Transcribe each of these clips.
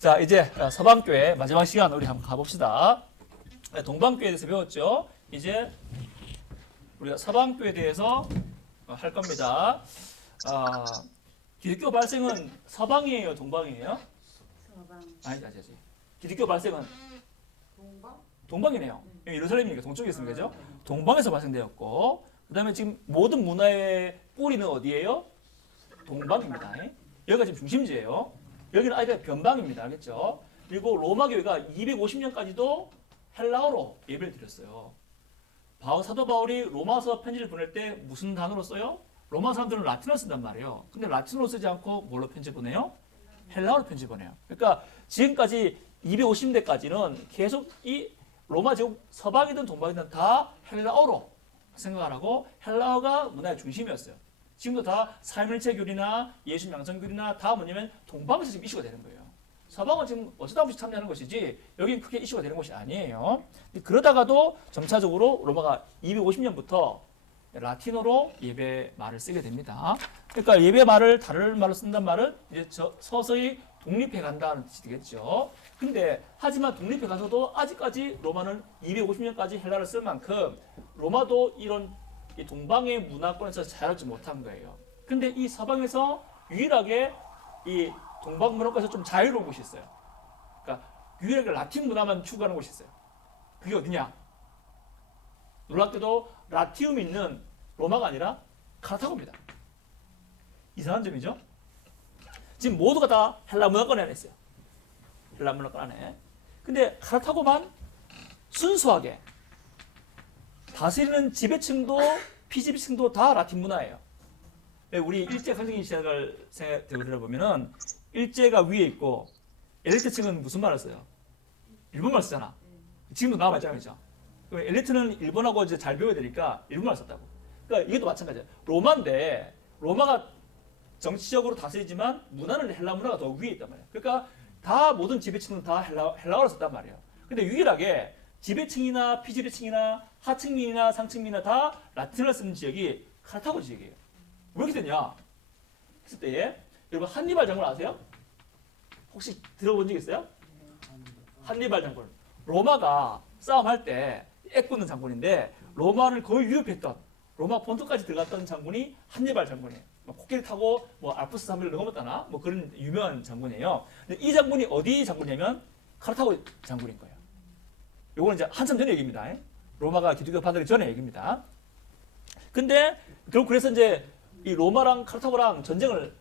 자, 이제 서방교회 마지막 시간 우리 한번 가봅시다. 동방교회에 대해서 배웠죠. 이제 우리가 서방교회에 대해서 할 겁니다. 기독교 발생은 서방이에요, 동방이에요? 서방. 아니. 기독교 발생은 동방? 동방이네요. 예루살렘이니까 동쪽에 있으면 되죠. 동방에서 발생되었고, 그 다음에 지금 모든 문화의 뿌리는 어디예요? 동방입니다. 여기가 지금 중심지예요. 여기는 아예 변방입니다. 알겠죠? 그리고 로마 교회가 250년까지도 헬라어로 예배를 드렸어요. 사도 바울이 로마서 편지를 보낼 때 무슨 단어로 써요? 로마 사람들은 라틴어를 쓴단 말이에요. 근데 라틴어로 쓰지 않고 뭘로 편지 보내요? 헬라어로 편지 보내요. 그러니까 지금까지 250년대까지는 계속 이 로마 제국 서방이든 동방이든 다 헬라어로 생각을 하고 헬라어가 문화의 중심이었어요. 지금도 다 삼일체 교리나 예수 양성교리나 다 뭐냐면 동방에서 지금 이슈가 되는 거예요. 서방은 지금 어쩌다 보시 참여하는 것이지 여기는 크게 이슈가 되는 것이 아니에요. 그러다가도 점차적으로 로마가 250년부터 라틴어로 예배 말을 쓰게 됩니다. 그러니까 예배 말을 다른 말로 쓴단 말은 이제 서서히 독립해 간다는 뜻이 되겠죠. 근데 하지만 독립해 가서도 아직까지 로마는 250년까지 헬라를 쓸 만큼 로마도 이런 이 동방의 문화권에서 자유롭지 못한 거예요. 근데 이 서방에서 유일하게 이 동방 문화권에서 좀 자유로운 곳이 있어요. 그러니까 유일하게 라틴 문화만 추구하는 곳이 있어요. 그게 어디냐? 놀랍게도 라티움이 있는 로마가 아니라 카르타고입니다. 이상한 점이죠? 지금 모두가 다 헬라 문화권 안에 있어요. 헬라 문화권 안에. 근데 카르타고만 순수하게 다스리는 지배층도 피지배층도 다 라틴 문화예요. 우리 일제 강점기 시작을 들어보면은 일제가 위에 있고 엘리트층은 무슨 말을 써요? 일본말 쓰잖아. 지금도 나와 마찬가지죠. 엘리트는 일본하고 이제 잘 배워야 되니까 일본말 썼다고. 그러니까 이것도 마찬가지예요. 로마인데 로마가 정치적으로 다스리지만 문화는 헬라 문화가 더 위에 있단 말이에요. 그러니까 다 모든 지배층은 다 헬라어를 썼단 말이에요. 근데 유일하게 지배층이나 피지배층이나 하층민이나 상층민이나 다 라틴어를 쓰는 지역이 카르타고 지역이에요. 왜 이렇게 됐냐? 했을 때에 여러분 한니발 장군 아세요? 혹시 들어본 적 있어요? 한니발 장군. 로마가 싸움할 때 애꾸는 장군인데 로마를 거의 위협했던 로마 본토까지 들어갔던 장군이 한니발 장군이에요. 코끼리 타고 알프스 산맥을 넘었다나 그런 유명한 장군이에요. 근데 이 장군이 어디 장군이냐면 카르타고 장군인 거예요. 요거는 이제 한참 전의 얘기입니다. 로마가 기독교 받기 전의 얘기입니다. 근데 결국 그래서 이제 이 로마랑 카르타고랑 전쟁을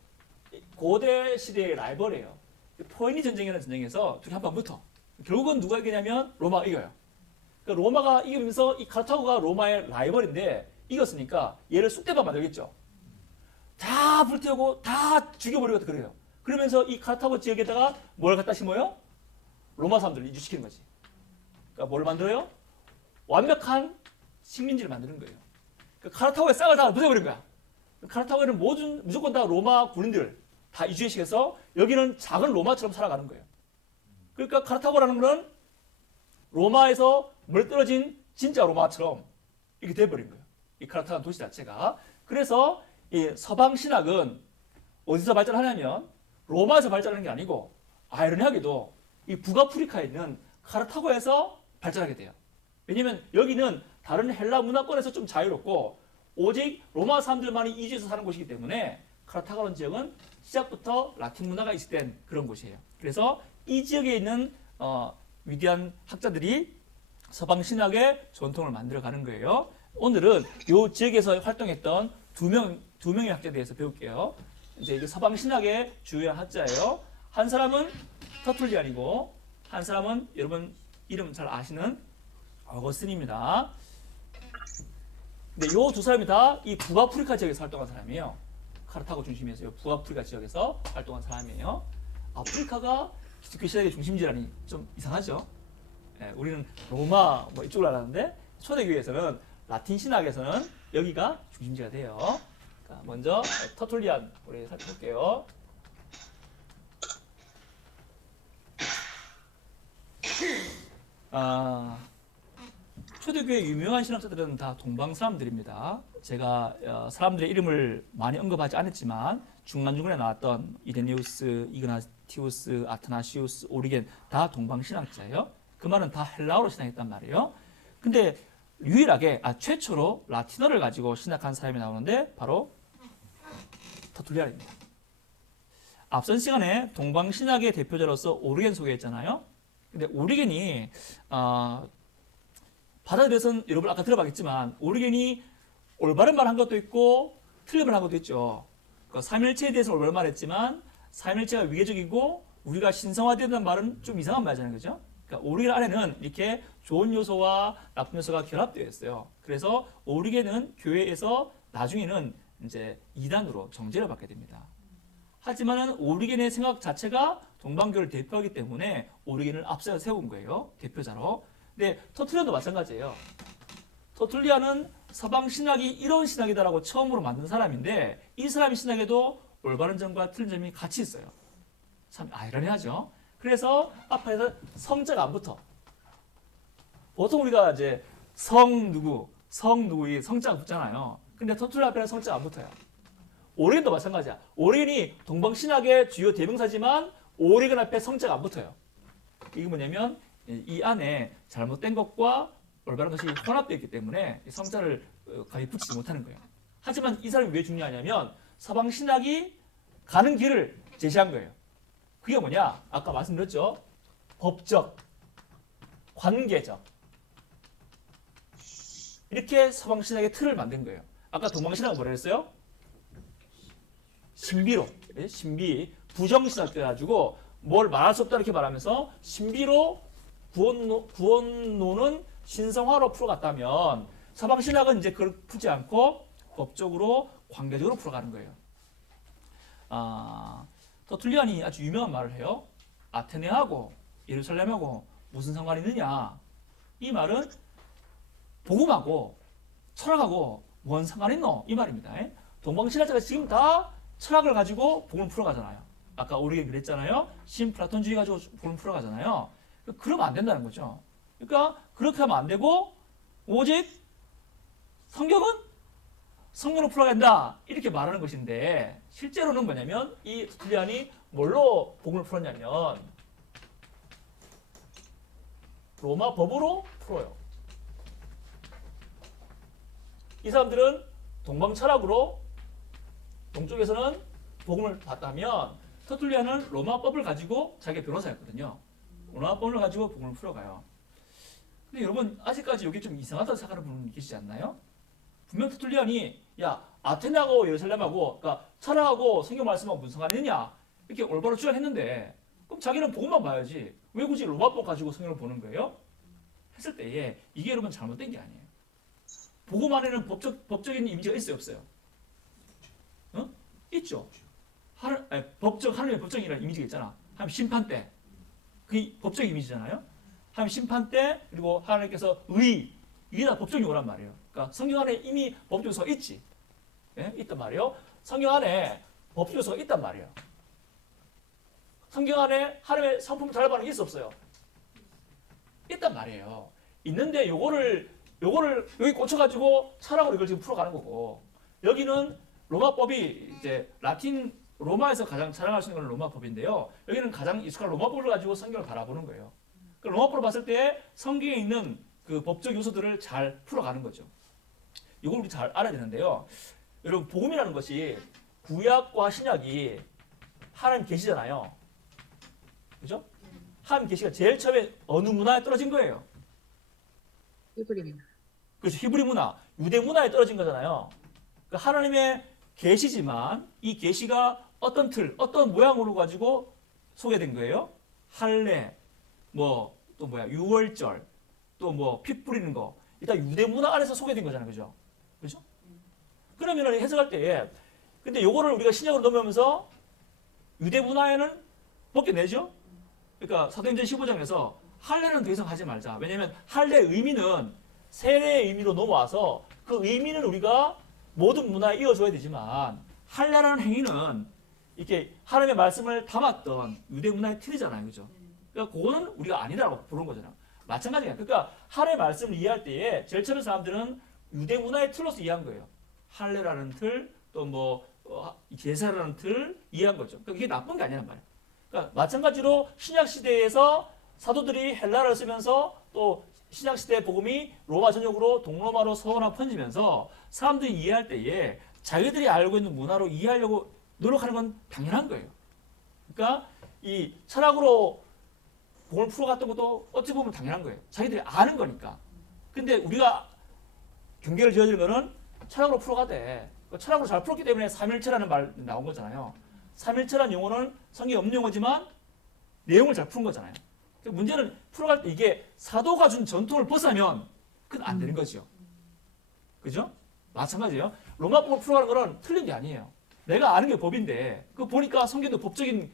고대 시대의 라이벌이에요. 포에니 전쟁이라는 전쟁에서 둘이 한번 붙어. 결국은 누가 이기냐면 로마가 이겨요. 그러니까 로마가 이기면서 이 카르타고가 로마의 라이벌인데 이겼으니까 얘를 쑥대밭 만들겠죠. 다 불태우고 다 죽여버리고 그래요. 그러면서 이 카르타고 지역에다가 뭘 갖다 심어요? 로마 사람들을 이주시키는 거지. 그러니까 뭘 만들어요? 완벽한 식민지를 만드는 거예요. 그러니까 카르타고의 싹을 다 부숴버린 거야. 카르타고에는 무조건 다 로마 군인들 다 이주시켜서 여기는 작은 로마처럼 살아가는 거예요. 그러니까 카르타고라는 거는 로마에서 멀떨어진 진짜 로마처럼 이렇게 돼버린 거예요. 이 카르타고 도시 자체가. 그래서 이 서방 신학은 어디서 발전하냐면 로마에서 발전하는 게 아니고 아이러니하게도 이 북아프리카에 있는 카르타고에서 발전하게 돼요. 왜냐면 여기는 다른 헬라 문화권에서 좀 자유롭고 오직 로마 사람들만이 이주해서 사는 곳이기 때문에 카르타고라는 지역은 시작부터 라틴 문화가 있었던 그런 곳이에요. 그래서 이 지역에 있는 위대한 학자들이 서방 신학의 전통을 만들어가는 거예요. 오늘은 이 지역에서 활동했던 두 명의 학자에 대해서 배울게요. 이제 이게 서방 신학의 주요한 학자예요. 한 사람은 터툴리안이고 한 사람은 여러분 이름 잘 아시는 어거스틴입니다. 근데 이 두 사람이 다 이 북아프리카 지역에서 활동한 사람이에요. 카르타고 중심에서 북아프리카 지역에서 활동한 사람이에요. 아프리카가 기독교 신학의 중심지라니 좀 이상하죠? 예, 우리는 로마 이쪽을 알았는데 초대교회에서는 라틴 신학에서는 여기가 중심지가 돼요. 자, 먼저 터툴리안 우리 살펴볼게요. 초대교회 유명한 신학자들은 다 동방 사람들입니다. 제가 사람들의 이름을 많이 언급하지 않았지만 중간중간에 나왔던 이레니우스, 티우스, 아트나시우스, 오리겐 다 동방신학자예요. 그 말은 다 헬라어로 신학했단 말이에요. 근데 유일하게 최초로 라틴어를 가지고 신학한 사람이 나오는데 바로 터툴리안입니다. 앞선 시간에 동방신학의 대표자로서 오리겐 소개했잖아요. 근데 오리겐이 받아들여서는 여러분 아까 들어봤겠지만 오리겐이 올바른 말 한 것도 있고 틀린 말 한 것도 있죠. 그러니까 삼일체에 대해서 올바른 말 했지만 삼일체가 위계적이고 우리가 신성화되는 말은 좀 이상한 말이잖아요. 그죠? 그러니까 오리겐 안에는 이렇게 좋은 요소와 나쁜 요소가 결합되어 있어요. 그래서 오리겐은 교회에서 나중에는 이제 이단으로 정죄를 받게 됩니다. 하지만은 오리겐의 생각 자체가 동방교를 대표하기 때문에 오리겐을 앞서 세운 거예요. 대표자로. 근데 터툴리안도 마찬가지예요. 터툴리안은 서방 신학이 이런 신학이다라고 처음으로 만든 사람인데 이 사람의 신학에도 올바른 점과 틀린 점이 같이 있어요. 참 아이러니하죠. 그래서 앞에서 성자가 안 붙어. 보통 우리가 이제 성 누구의 성자가 붙잖아요. 근데 터툴리안 앞에는 성자가 안 붙어요. 오리겐도 마찬가지야. 오리겐이 동방신학의 주요 대명사지만 오리겐 앞에 성자가 안 붙어요. 이게 뭐냐면 이 안에 잘못된 것과 올바른 것이 혼합되어 있기 때문에 성자를 가히 붙이지 못하는 거예요. 하지만 이 사람이 왜 중요하냐면 서방신학이 가는 길을 제시한 거예요. 그게 뭐냐? 아까 말씀드렸죠. 법적, 관계적. 이렇게 서방신학의 틀을 만든 거예요. 아까 동방신학은 뭐라 했어요? 신비로, 신비, 부정신학 돼가지고 뭘 말할 수 없다 이렇게 말하면서 신비로 구원론은 신성화로 풀어갔다면 서방신학은 이제 그걸 풀지 않고 법적으로 관계적으로 풀어가는 거예요. 터툴리안이 아주 유명한 말을 해요. 아테네하고 예루살렘하고 무슨 상관이 있느냐? 이 말은 복음하고 철학하고 뭔 상관이 있노? 이 말입니다. 동방신학자가 지금 다 철학을 가지고 복음을 풀어가잖아요. 아까 오리겐 그랬잖아요. 신플라톤주의 가지고 복음을 풀어가잖아요. 그러면 안 된다는 거죠. 그러니까 그렇게 하면 안 되고 오직 성경으로 풀어간다 이렇게 말하는 것인데 실제로는 뭐냐면 이 터툴리안이 뭘로 복음을 풀었냐면 로마 법으로 풀어요. 이 사람들은 동방 철학으로 동쪽에서는 복음을 받다면 터툴리안은 로마법을 가지고 자기 변호사였거든요. 로마법을 가지고 복음을 풀어가요. 근데 여러분 아직까지 여기 좀 이상하다고 생각하는 분 계시지 않나요? 분명 터툴리안이 야 아테네하고 예루살렘하고 그러니까 철학하고 성경 말씀하고 무슨 상관이 있냐 이렇게 올바로 주장했는데 그럼 자기는 복음만 봐야지 왜 굳이 로마법 가지고 성경을 보는 거예요? 했을 때에 이게 여러분 잘못된 게 아니에요. 복음 안에는 법적인 이미지가 있어요 없어요? 있죠. 하나님의 법적이라는 이미지가 있잖아. 하나님 심판 때. 그게 법적 이미지잖아요. 하나님 심판 때 그리고 하나님께서 이게 다 법적 용어란 말이에요. 그러니까 성경 안에 이미 법적 요소가 있지. 예? 있단 말이에요. 성경 안에 법적 요소가 있단 말이에요. 성경 안에 하나님의 성품을 닮아가는 게 있어 없어요? 있단 말이에요. 있는데 요거를 여기 꽂혀가지고 철학으로 이걸 지금 풀어가는 거고 여기는 로마법이 이제 라틴 로마에서 가장 자랑할 수 있는 건 로마법인데요. 여기는 가장 익숙한 로마법을 가지고 성경을 바라보는 거예요. 그 로마법을 봤을 때 성경에 있는 그 법적 요소들을 잘 풀어가는 거죠. 이걸 우리 잘 알아야 되는데요. 여러분 복음이라는 것이 구약과 신약이 하나님 계시잖아요. 그죠? 하나님 계시가 제일 처음에 어느 문화에 떨어진 거예요? 히브리 문화. 그렇죠. 히브리 문화, 유대 문화에 떨어진 거잖아요. 그러니까 하나님의 계시지만 이 계시가 어떤 틀, 어떤 모양으로 가지고 소개된 거예요. 할례, 유월절, 또 피 뿌리는 거. 일단 유대 문화 안에서 소개된 거잖아요. 그죠? 그죠? 그러면 해석할 때에 근데 요거를 우리가 신약으로 넘으면서 유대 문화에는 벗겨내죠? 그러니까 사도행전 15장에서 할례는 더 이상 하지 말자. 왜냐하면 할례의 의미는 세례의 의미로 넘어와서 그 의미는 우리가 모든 문화에 이어줘야 되지만 할례라는 행위는 이렇게 하나님의 말씀을 담았던 유대 문화의 틀이잖아요. 그죠? 그러니까 그거는 우리가 아니라고 부르는 거잖아요. 마찬가지야. 그러니까 하나님의 말씀을 이해할 때에 제일 처음에 사람들은 유대 문화의 틀로서 이해한 거예요. 할례라는 틀, 또 제사라는 틀 이해한 거죠. 그러니까 이게 나쁜 게 아니란 말이에요. 그러니까 마찬가지로 신약 시대에서 사도들이 헬라어를 쓰면서 또 신약 시대 복음이 로마 전역으로 동로마로 서거나 퍼지면서 사람들이 이해할 때에 자기들이 알고 있는 문화로 이해하려고 노력하는 건 당연한 거예요. 그러니까 이 철학으로 복음을 풀어갔던 것도 어찌 보면 당연한 거예요. 자기들이 아는 거니까. 근데 우리가 경계를 지어주는 거는 철학으로 풀어가되 철학으로 잘 풀었기 때문에 삼일체라는 말 나온 거잖아요. 삼일체라는 용어는 성경에 없는 용어지만 내용을 잘 푼 거잖아요. 문제는 풀어갈 때 이게 사도가 준 전통을 벗으면 그건 안 되는 거죠. 그죠? 마찬가지예요. 로마법을 풀어가는 거는 틀린 게 아니에요. 내가 아는 게 법인데 그거 보니까 성경도 법적인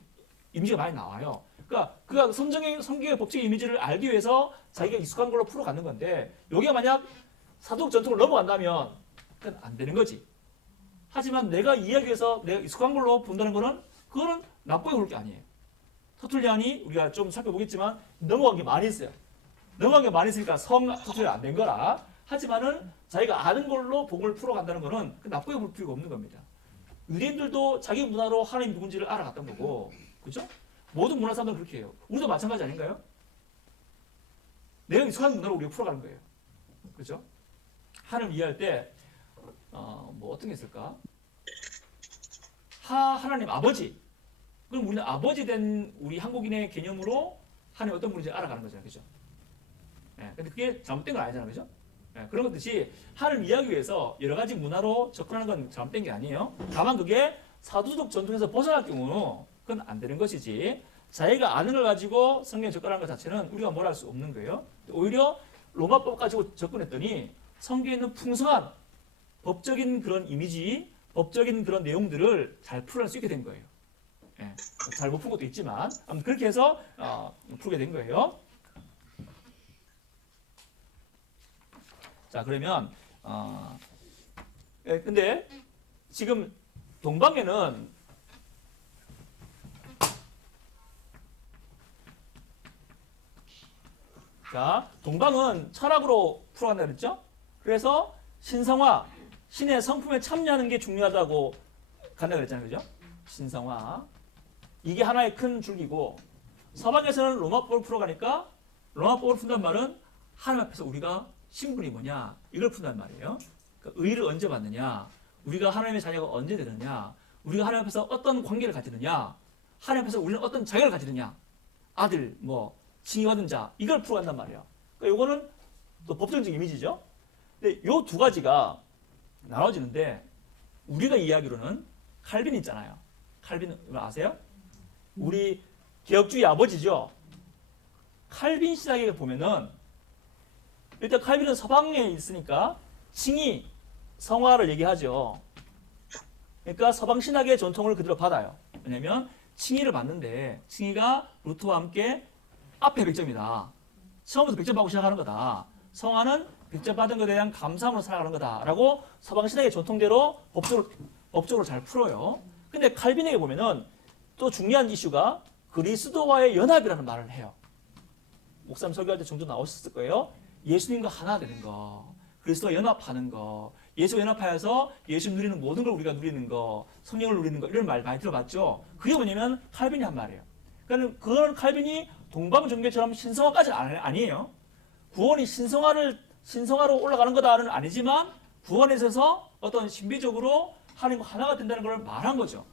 이미지가 많이 나와요. 그러니까 그가 성경의 법적인 이미지를 알기 위해서 자기가 익숙한 걸로 풀어가는 건데 여기가 만약 사도적 전통을 넘어간다면 그건 안 되는 거지. 하지만 내가 이해하기 위해서 내가 익숙한 걸로 본다는 거는 그거는 나쁘게 볼 게 아니에요. 터툴리안이 우리가 좀 살펴보겠지만 넘어간 게 많이 있어요. 넘어간 게 많이 있으니까 터툴리안 안 된 거라. 하지만은 자기가 아는 걸로 복음을 풀어간다는 거는 나쁘게 볼 필요가 없는 겁니다. 유대인들도 자기 문화로 하나님 누군지를 알아갔던 거고, 그죠? 모든 문화 사람들은 그렇게 해요. 우리도 마찬가지 아닌가요? 내가 익숙한 문화로 우리가 풀어가는 거예요. 그죠? 하나님 이해할 때, 뭐 어떤 게 있을까? 하나님 아버지. 그럼 우리는 아버지 된 우리 한국인의 개념으로 하나님 어떤 분인지 알아가는 거잖아요. 그죠? 예, 근데 그게 잘못된 건 아니잖아요. 그죠? 예, 그런 것듯이 하나님 이해하기 위해서 여러 가지 문화로 접근하는 건 잘못된 게 아니에요. 다만 그게 사도적 전통에서 벗어날 경우는 그건 안 되는 것이지. 자기가 아는 걸 가지고 성경에 접근하는 것 자체는 우리가 뭘 할 수 없는 거예요. 오히려 로마법 가지고 접근했더니 성경에 있는 풍성한 법적인 그런 이미지, 법적인 그런 내용들을 잘 풀어낼 수 있게 된 거예요. 예, 잘 못 푼 것도 있지만 아무튼 그렇게 해서 풀게 된 거예요. 자, 그러면 근데 지금 동방에는 자, 동방은 철학으로 풀어간다 그랬죠? 그래서 신성화, 신의 성품에 참여하는 게 중요하다고 간다 그랬잖아요. 그죠? 신성화. 이게 하나의 큰 줄기고 서방에서는 로마법을 풀어가니까 로마법을 푼단 말은 하나님 앞에서 우리가 신분이 뭐냐 이걸 푼단 말이에요. 그러니까 의를 언제 받느냐, 우리가 하나님의 자녀가 언제 되느냐, 우리가 하나님 앞에서 어떤 관계를 가지느냐, 하나님 앞에서 우리는 어떤 자격을 가지느냐, 아들, 뭐 칭의받은 자 이걸 풀어간단 말이에요. 그러니까 이거는 또 법정적 이미지죠. 근데 요 두 가지가 나눠지는데 우리가 이해하기로는 칼빈 있잖아요. 칼빈 아세요? 우리 개혁주의 아버지죠. 칼빈 신학에 보면은 일단 칼빈은 서방에 있으니까 칭의, 성화를 얘기하죠. 그러니까 서방 신학의 전통을 그대로 받아요. 왜냐하면 칭의를 받는데 칭의가 루터와 함께 앞에 100점이다. 처음부터 100점 받고 시작하는 거다. 성화는 100점 받은 것에 대한 감사함으로 살아가는 거다라고 서방 신학의 전통대로 법적으로 잘 풀어요. 근데 칼빈에게 보면은 또 중요한 이슈가 그리스도와의 연합이라는 말을 해요. 목사님 설교할 때 종종 나오셨을 거예요. 예수님과 하나 되는 거, 그리스도와 연합하는 거, 예수와 연합하여서 예수 누리는 모든 걸 우리가 누리는 거, 성령을 누리는 거 이런 말 많이 들어봤죠. 그게 뭐냐면 칼빈이 한 말이에요. 그러니까 그런 칼빈이 동방 종교처럼 신성화까지는 아니에요. 구원이 신성화로 올라가는 거다는 아니지만 구원에 있어서 어떤 신비적으로 하나님과 하나가 된다는 걸 말한 거죠.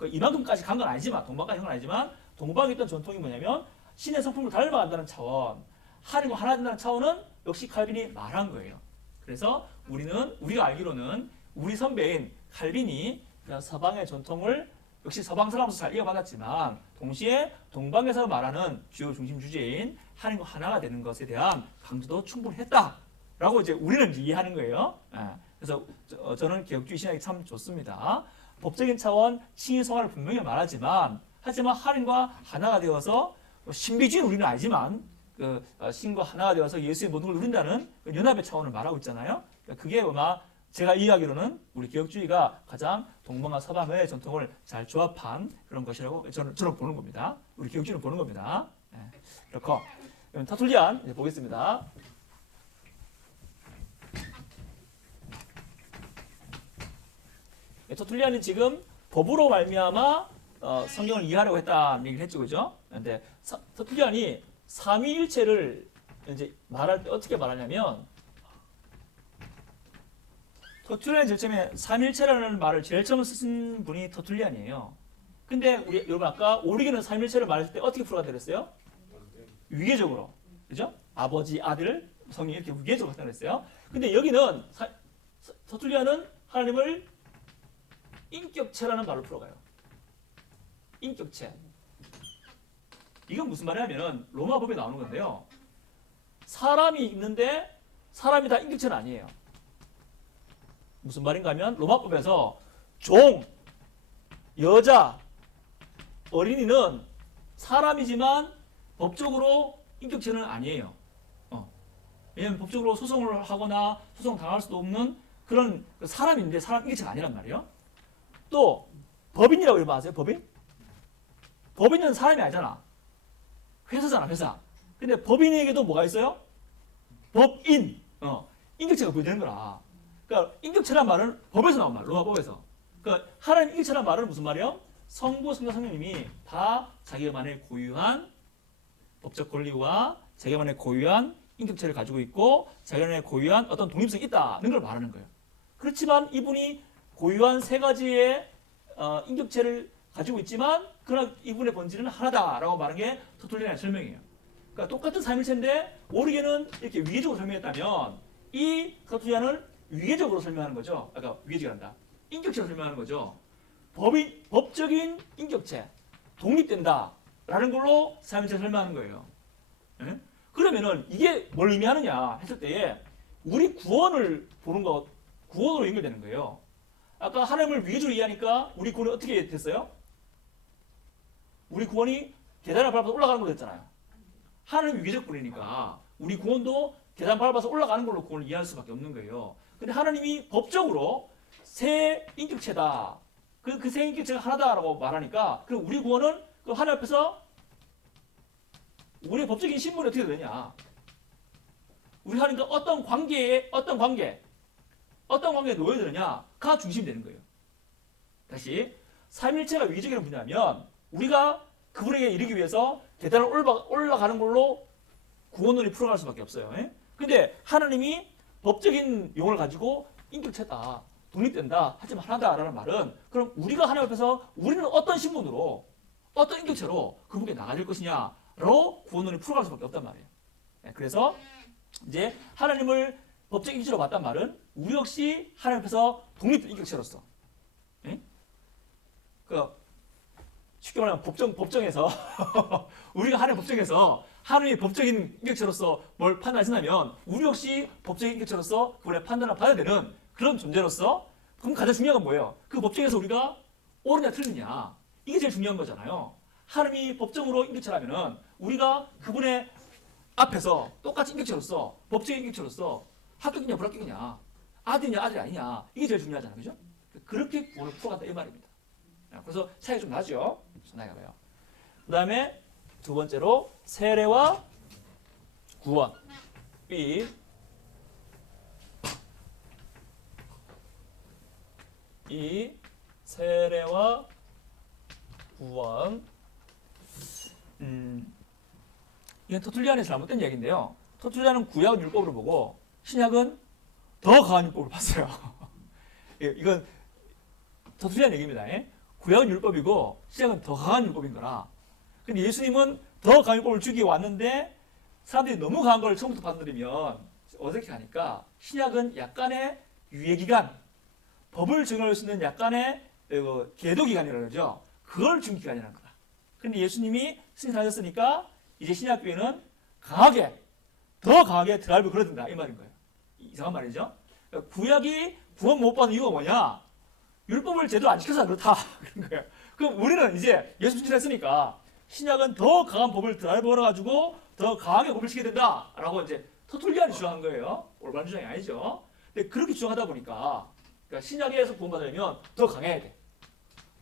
이만큼까지 간 건 아니지만 동방까지 간 건 아니지만 동방에 있던 전통이 뭐냐면 신의 성품을 닮아간다는 차원, 하나님과 하나 된다는 차원은 역시 칼빈이 말한 거예요. 그래서 우리가 알기로는 우리 선배인 칼빈이 서방의 전통을 역시 서방 사람으로서 잘 이어받았지만 동시에 동방에서 말하는 주요 중심 주제인 하나님과 하나가 되는 것에 대한 강조도 충분히 했다라고 이제 우리는 이해하는 거예요. 그래서 저는 개혁주의 신학이 참 좋습니다. 법적인 차원 칭의 성화를 분명히 말하지만 하지만 하나님과 하나가 되어서 신비주의는 우리는 알지만 신과 하나가 되어서 예수의 모든 걸 누린다는 연합의 차원을 말하고 있잖아요. 그게 아마 제가 이해하기로는 우리 개혁주의가 가장 동방과 서방의 전통을 잘 조합한 그런 것이라고 저는 보는 겁니다. 우리 개혁주의는 보는 겁니다. 그렇고 그럼 터툴리안 이제 보겠습니다. 터툴리안은 지금 법으로 말미암아 성경을 이해하려고 했다는 얘기를 했죠, 그죠? 근데 터툴리안이 삼위일체를 이제 말할 때 어떻게 말하냐면 터툴리안 제일 처음에 삼일체라는 말을 제일 처음 쓰신 분이 터툴리안이에요. 근데 우리 여러분 아까 오리겐은 삼일체를 말했을 때 어떻게 풀어가 드렸어요? 위계적으로, 그죠? 아버지, 아들, 성령 이렇게 위계적으로 나타냈어요. 근데 여기는 터툴리안은 하나님을 인격체라는 말로 풀어가요. 인격체. 이건 무슨 말이냐면은 로마법에 나오는 건데요. 사람이 있는데 사람이 다 인격체는 아니에요. 무슨 말인가 하면 로마법에서 종, 여자, 어린이는 사람이지만 법적으로 인격체는 아니에요. 왜냐하면 법적으로 소송을 하거나 소송 당할 수도 없는 그런 사람인데 사람 인격체가 아니란 말이에요. 또 법인이라고 여러분 아세요? 법인? 법인은 사람이 아니잖아. 회사잖아, 회사. 근데 법인에게도 뭐가 있어요? 법인. 인격체가 구현되는 거라. 그러니까 인격체란 말은 법에서 나온 말, 로마법에서. 그러니까 하나님 인격체란 말은 무슨 말이에요? 성부, 성자, 성령님이 다 자기만의 고유한 법적 권리와 자기만의 고유한 인격체를 가지고 있고 자기만의 고유한 어떤 독립성이 있다는 걸 말하는 거예요. 그렇지만 이분이 고유한 세 가지의 인격체를 가지고 있지만 그러나 이분의 본질은 하나다라고 말하는 게 터툴리안의 설명이에요. 그러니까 똑같은 삼일체인데 오리겐은 이렇게 위계적으로 설명했다면 이 터툴리안은 위계적으로 설명하는 거죠. 아까 위계적이란다. 인격체로 설명하는 거죠. 법적인 인격체, 독립된다라는 걸로 삼일체 설명하는 거예요. 예? 그러면은 이게 뭘 의미하느냐 했을 때에 우리 구원을 보는 거, 구원으로 연결되는 거예요. 아까 하나님을 위계적으로 이해하니까 우리 구원이 어떻게 됐어요? 우리 구원이 계단을 밟아서 올라가는 걸로 됐잖아요. 하나님이 위계적 분이니까 우리 구원도 계단 밟아서 올라가는 걸로 구원을 이해할 수밖에 없는 거예요. 근데 하나님이 법적으로 새 인격체다. 그 새 인격체가 하나다라고 말하니까 그럼 우리 구원은 그 하나님 앞에서 우리의 법적인 신분이 어떻게 되느냐? 우리 하나님과 어떤 관계에 놓여야 되느냐가 중심이 되는 거예요. 다시 삼일체가 위계적인 분이라면 우리가 그분에게 이르기 위해서 계단을 올라가는 걸로 구원론이 풀어갈 수밖에 없어요. 근데 하나님이 법적인 용어를 가지고 인격체다, 독립된다, 하지만 하나다라는 말은 그럼 우리가 하나님 앞에서 우리는 어떤 신분으로 어떤 인격체로 그분께 나가질 것이냐로 구원론이 풀어갈 수밖에 없단 말이에요. 그래서 이제 하나님을 법적 인격체로 봤단 말은 우리 역시 하나님 앞에서 독립된 인격체로서 쉽게 말하면 법정에서 우리가 하나님 법정에서 하나님의 법적인 인격체로서 뭘 판단하신다면 우리 역시 법적인 인격체로서 그분의 판단을 받아야 되는 그런 존재로서 그럼 가장 중요한 건 뭐예요? 그 법정에서 우리가 옳으냐 틀리냐 이게 제일 중요한 거잖아요. 하나님이 법정으로 인격체라면은 우리가 그분의 앞에서 똑같이 인격체로서 법적인 인격체로서 합격이냐 불합격이냐 아들이냐 아들이 아니냐 이게 제일 중요하잖아요. 그죠? 그렇게 구원을 풀어간다 이 말입니다. 그래서 차이가 좀 나죠. 나가봐요. 그 다음에 두 번째로 세례와 구원. 이 세례와 구원. 이건 터툴리안에서 잘못된 얘기인데요. 터툴리안은 구약은 율법으로 보고 신약은 더 강한 율법으로 봤어요. 이건 터툴리안 얘기입니다. 구약은 율법이고 신약은 더 강한 율법인 거라. 근데 예수님은 더 강한 율법을 주기 왔는데 사람들이 너무 강한 걸 처음부터 받아들이면 어색해하니까 신약은 약간의 유예기간, 법을 적용할 수 있는 약간의 계도기간이라고 그러죠. 그걸 준 기간이라는 거다. 근데 예수님이 승천하셨으니까 이제 신약교회는 강하게, 더 강하게 드라이브 걸어든다 이 말인 거예요. 이상한 말이죠. 구약이 구원 못 받은 이유가 뭐냐? 율법을 제대로 안 지켜서 그렇다. 그런 거예요. 그럼 우리는 이제 예수 승천했으니까 신약은 더 강한 법을 드라이브 걸어가지고 더 강하게 법을 지켜야 된다라고 이제 터툴리안이 주장한 거예요. 올바른 주장이 아니죠. 근데 그렇게 주장하다 보니까 그러니까 신약에서 구원받으려면 더 강해야 돼.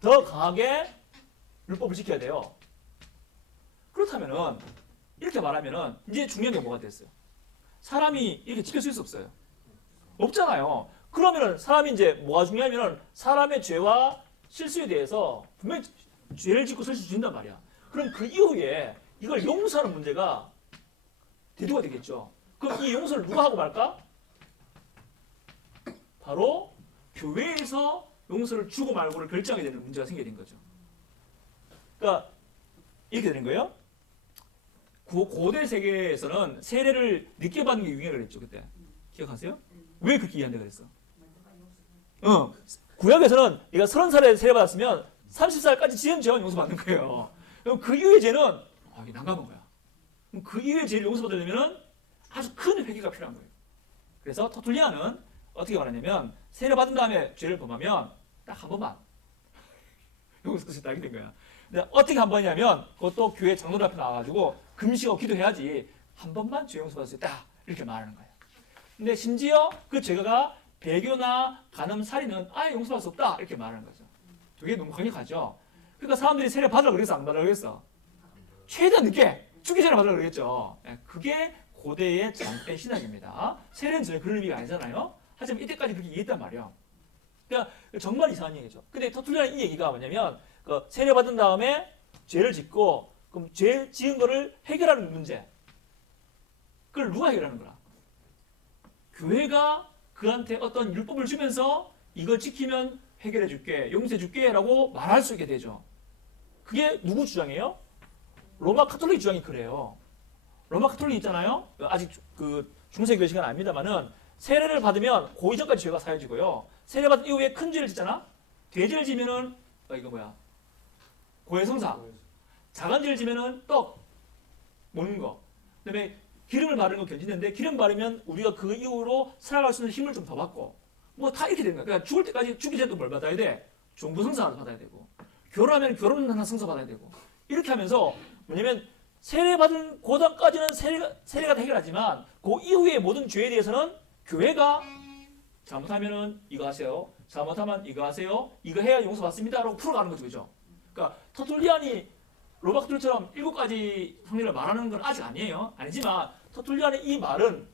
더 강하게 율법을 지켜야 돼요. 그렇다면은 이렇게 말하면은 이제 중요한 게 뭐가 됐어요? 사람이 이렇게 지킬 수 있을 수 없어요. 없잖아요. 그러면은 사람이 이제 뭐가 중요하면은 사람의 죄와 실수에 대해서 분명히 죄를 짓고 설치 주신단 말이야. 그럼 그 이후에 이걸 용서하는 문제가 대두가 되겠죠. 그럼 이 용서를 누가 하고 말까? 바로 교회에서 용서를 주고 말고를 결정하게 되는 문제가 생기게 된 거죠. 그러니까 이렇게 되는 거예요. 고대 세계에서는 세례를 늦게 받는 게 유행을 했죠. 그때 기억하세요? 왜 그렇게 이해한다고 그랬어? 구약에서는 얘가 30살에 세례 받았으면 30살까지 지은 죄는 용서받는 거예요. 그럼 그 이후의 죄는 이게 난감한 거야. 그럼 그 이후의 죄를 용서받으려면 아주 큰 회개가 필요한 거예요. 그래서 터툴리아는 어떻게 말하냐면 세례 받은 다음에 죄를 범하면 딱 한 번만 용서를 따게 된 거야. 근데 어떻게 한 번이냐면 그것도 교회 장로들 앞에 나와가지고 금식하고 기도해야지 한 번만 죄 용서받을 수 있다 이렇게 말하는 거예요. 근데 심지어 그 죄가 배교나 간음, 살인은 아예 용서받을 수 없다 이렇게 말하는 거죠. 되게 너무 강력하죠. 그러니까 사람들이 세례 받으라고 그랬어 안 받으라고 그랬어? 최대한 늦게 죽기 전에 받으라고 그랬죠. 그게 고대의 잘못된 신앙입니다. 세례는 전혀 그런 의미가 아니잖아요. 하지만 이때까지 그렇게 이해했단 말이에요. 그러니까 정말 이상한 얘기죠. 근데 터툴리아는 이 얘기가 뭐냐면 그 세례 받은 다음에 죄를 짓고 그럼 죄 지은 거를 해결하는 문제. 그걸 누가 해결하는 거야? 교회가 그한테 어떤 율법을 주면서 이걸 지키면 해결해 줄게, 용서해 줄게 라고 말할 수 있게 되죠. 그게 누구 주장이에요? 로마 카톨릭 주장이 그래요. 로마 카톨릭 있잖아요. 아직 그 중세교회 시간 아닙니다만은 세례를 받으면 그 이전까지 죄가 사해지고요. 세례 받은 이후에 큰 죄를 짓잖아. 대죄를 지면은 이거 뭐야? 고해성사. 작은 죄를 지면은 떡 먹는 거. 그다음에 기름을 바르는 거 견디는데 기름 바르면 우리가 그 이후로 살아갈 수 있는 힘을 좀 더 받고 뭐 다 이렇게 되는 거야. 그러니까 죽을 때까지 죽기 전에도 뭘 받아야 돼? 종부성사 하나 받아야 되고 결혼하면 결혼 하나 성사 받아야 되고 이렇게 하면서 뭐냐면 세례 받은 고단까지는 세례가 해결하지만 그 이후의 모든 죄에 대해서는 교회가 잘못하면은 이거 하세요. 잘못하면 이거 하세요. 이거 해야 용서받습니다라고 풀어가는 거죠, 그죠? 그러니까 터툴리안이 로마 카톨릭처럼 7가지 성리를 말하는 건 아직 아니에요. 아니지만 터툴리안의 이 말은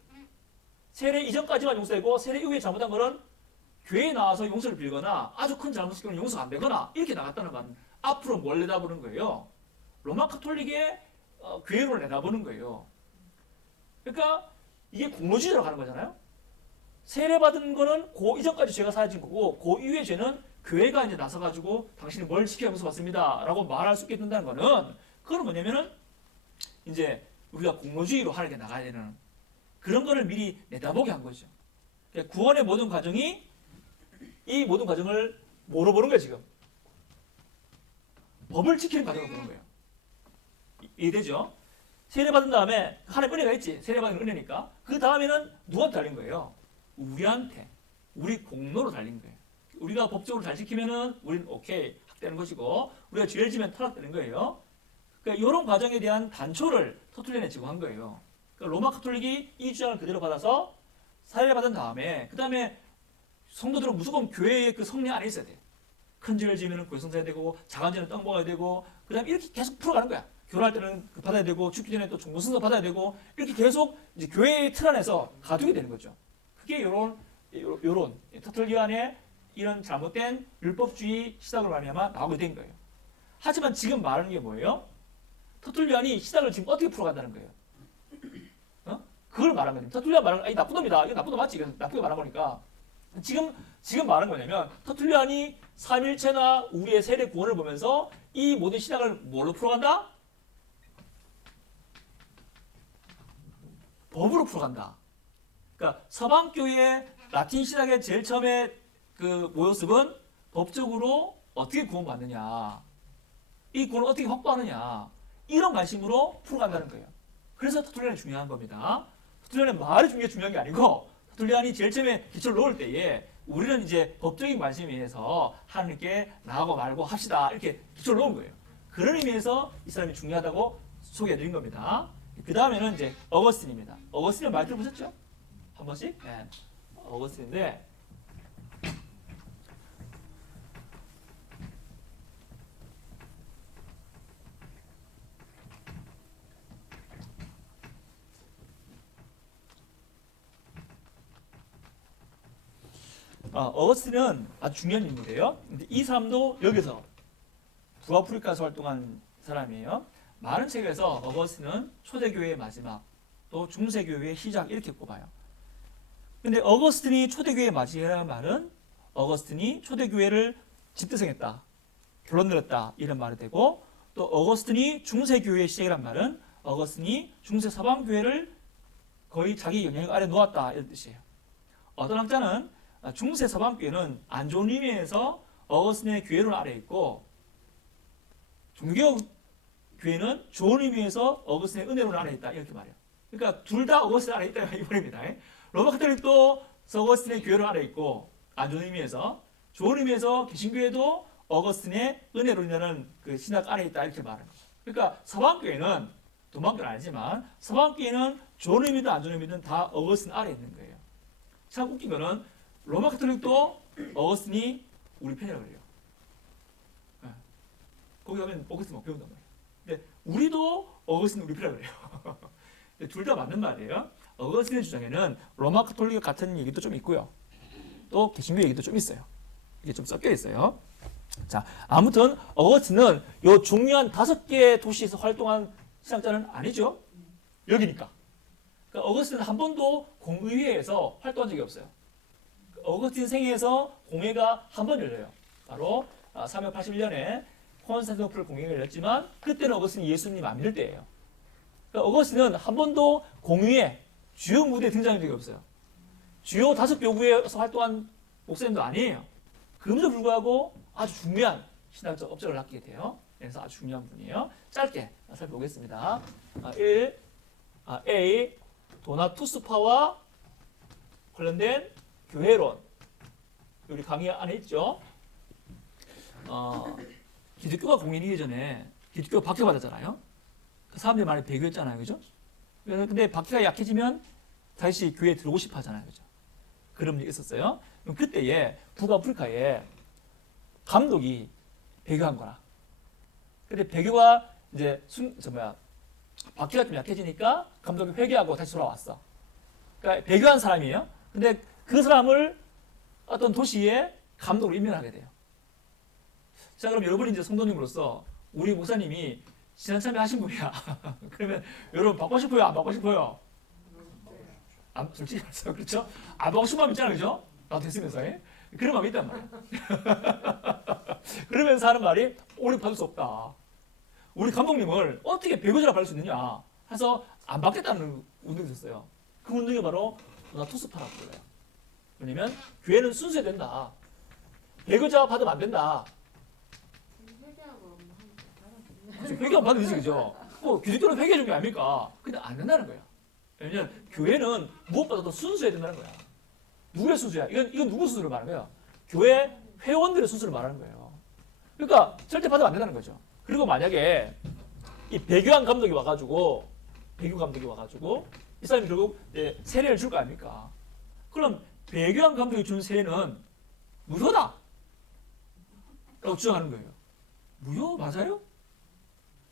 세례 이전까지만 용서되고 세례 이후에 잘못한 거는 교회에 나와서 용서를 빌거나 아주 큰 잘못을 시키면 용서가 안 되거나 이렇게 나갔다는 말은 앞으로 뭘 내다보는 거예요? 로마 카톨릭의 교회로 내다보는 거예요. 그러니까 이게 공로주의로 가는 거잖아요. 세례받은 거는 그 이전까지 죄가 사해진 거고 그 이후의 죄는 교회가 이제 나서가지고 당신이 뭘 지켜 용서받습니다 라고 말할 수 있게 된다는 거는 그건 뭐냐면은 이제 우리가 공로주의로 하늘에 나가야 되는 그런 거를 미리 내다보게 한 거죠. 그러니까 구원의 모든 과정이 이 모든 과정을 뭐로 보는 거예요 지금? 법을 지키는 과정으로 보는 거예요. 이해되죠? 세례받은 다음에 하나님 은혜가 있지. 세례받은 은혜니까. 그 다음에는 누구한테 달린 거예요? 우리한테. 우리 공로로 달린 거예요. 우리가 법적으로 잘 지키면은 우리는 오케이 확되는 것이고 우리가 죄를 지면 타락되는 거예요. 그러니까 이런 과정에 대한 단초를 터툴리안에 제공한 거예요. 그러니까 로마 카톨릭이 이 주장을 그대로 받아서 세례받은 다음에 그 다음에 성도들은 무조건 교회의 그 성례 안에 있어야 돼. 큰 죄를 지면은 고해성사해야 되고 작은 죄는 떡 먹어야 되고 그 다음에 이렇게 계속 풀어가는 거야. 결혼할 때는 그 받아야 되고 죽기 전에 또 종부승서 받아야 되고 이렇게 계속 이제 교회의 틀 안에서 가두게 되는 거죠. 그게 요런 터툴리안의 이런 잘못된 율법주의 시작으로 말미암아 나오게 된 거예요. 하지만 지금 말하는 게 뭐예요? 터툴리안이 시작을 지금 어떻게 풀어간다는 거예요? 그걸 말하는 거예요. 터툴리안 말하는 거, 나쁜 놈이다. 이거 나쁜 놈 맞지? 이거 나쁘게 말한 거니까. 지금 말하는 거냐면 터툴리안이 삼일체나 우리의 세례 구원을 보면서 이 모든 신학을 뭘로 풀어간다? 법으로 풀어간다. 그러니까 서방교회의 라틴 신학의 제일 처음에 그 모습은 법적으로 어떻게 구원받느냐, 이 구원을 어떻게 확보하느냐 이런 관심으로 풀어간다는 거예요. 그래서 터툴리안이 중요한 겁니다. 터툴리안의 말이 중요한 게 아니고 터툴리안이 제일 처음에 기초를 놓을 때에 우리는 이제 법적인 관심에 의해서 하나님께 나가고 말고 합시다 이렇게 기초를 놓은 거예요. 그런 의미에서 이 사람이 중요하다고 소개해드린 겁니다. 그 다음에는 이제 어거스틴입니다. 어거스틴은 말 들어보셨죠? 한 번씩? 네. 어거스틴인데 어거스틴은 아주 중요한 인물이에요. 근데 이 사람도 여기서 북아프리카에서 활동한 사람이에요. 많은 책에서 어거스틴은 초대교회의 마지막, 또 중세교회의 시작 이렇게 꼽아요. 근데 어거스틴이 초대교회의 마지막이라는 말은 어거스틴이 초대교회를 집대성했다, 결론 내렸다 이런 말이 되고, 또 어거스틴이 중세교회의 시작이란 말은 어거스틴이 중세 서방교회를 거의 자기 영향력 아래 놓았다 이런 뜻이에요. 어떤 학자는 중세 서방교회는 안 좋은 의미에서 어거스틴의 교회론 아래에 있고, 종교 교회는 좋은 의미에서 어거스틴의 은혜론 아래에 있다 이렇게 말해요. 그러니까 둘 다 어거스틴 아래에 있다 이 말입니다. 로마 카톨릭도 어거스틴의 교회론 아래에 있고, 안 좋은 의미에서, 좋은 의미에서 개신교회도 어거스틴의 은혜론이라는 그 신학 아래에 있다 이렇게 말하는 거죠. 그러니까 서방교회는, 동방교회는 아니지만 서방교회는 좋은 의미든 안 좋은 의미든 다 어거스틴 아래에 있는 거예요. 참 웃긴 거는 로마 카톨릭도 어거스틴이 우리 편이라고 그래요. 거기 가면 어거스틴 못 배운단 말이에요. 근데 우리도 어거스틴 우리 편이라고 그래요. 둘 다 맞는 말이에요. 어거스틴의 주장에는 로마 카톨릭 같은 얘기도 좀 있고요. 또 개신교 얘기도 좀 있어요. 이게 좀 섞여 있어요. 자, 아무튼 어거스틴은 요 중요한 5개의 도시에서 활동한 신학자는 아니죠. 여기니까. 그러니까 어거스틴은 한 번도 공의회에서 활동한 적이 없어요. 어거스틴 생애에서 공회가 한 번 열려요. 바로 381년에 콘스탄티노플 공회가 열렸지만 그때는 어거스틴이 예수님 안 믿을 때예요. 그러니까 어거스틴은 한 번도 공의회 주요 무대에 등장한 적이 없어요. 주요 5교구에서 활동한 목사님도 아니에요. 그럼에도 불구하고 아주 중요한 신학적 업적을 낳게 돼요. 그래서 아주 중요한 분이에요. 짧게 살펴보겠습니다. 1. A. 도나투스파와 관련된 교회론. 우리 강의 안에 있죠. 기독교가 공인이기 전에 기독교가 박해받았잖아요. 그 사람들이 많이 배교했잖아요. 그죠? 근데 박해가 약해지면 다시 교회에 들어오고 싶어 하잖아요. 그죠? 그런 일이 있었어요. 그럼 그때에 북아프리카에 감독이 배교한 거라. 근데 배교가 이제 박해가 좀 약해지니까 감독이 회개하고 다시 돌아왔어. 그러니까 배교한 사람이에요. 근데 그 사람을 어떤 도시에 감독으로 임명하게 돼요. 자, 그럼 여러분이 이제 성도님으로서 우리 목사님이 지난참에 하신 분이야. 그러면 여러분 받고 싶어요? 안 받고 싶어요? 솔직히 말해서 그렇죠? 안 받고 싶은 마음 있잖아요. 그죠? 나도 됐으면서. 그런 마음이 있단 말이야. 그러면서 하는 말이 우리 받을 수 없다. 우리 감독님을 어떻게 배교자라 받을 수 있느냐 해서 안 받겠다는 운동이 있었어요. 그 운동이 바로 도나투스파라고 불러요. 왜냐면 교회는 순수해야 된다. 배교자 받으면 안 된다. 회개하면 받으면 되지, 그죠? 기독교는 회개해 준 게 아닙니까? 근데 안 된다는 거야. 왜냐면 교회는 무엇보다도 순수해야 된다는 거야. 누구의 순수야? 이건 누구 순수를 말하는 거야? 교회 회원들의 순수를 말하는 거예요. 그러니까 절대 받으면 안 된다는 거죠. 그리고 만약에 이 배교한 감독이 와가지고 이 사람이 결국 이제 세례를 줄 거 아닙니까? 그럼 배교한 감독이 준 세례는 무효다! 라고 주장하는 거예요. 무효? 맞아요?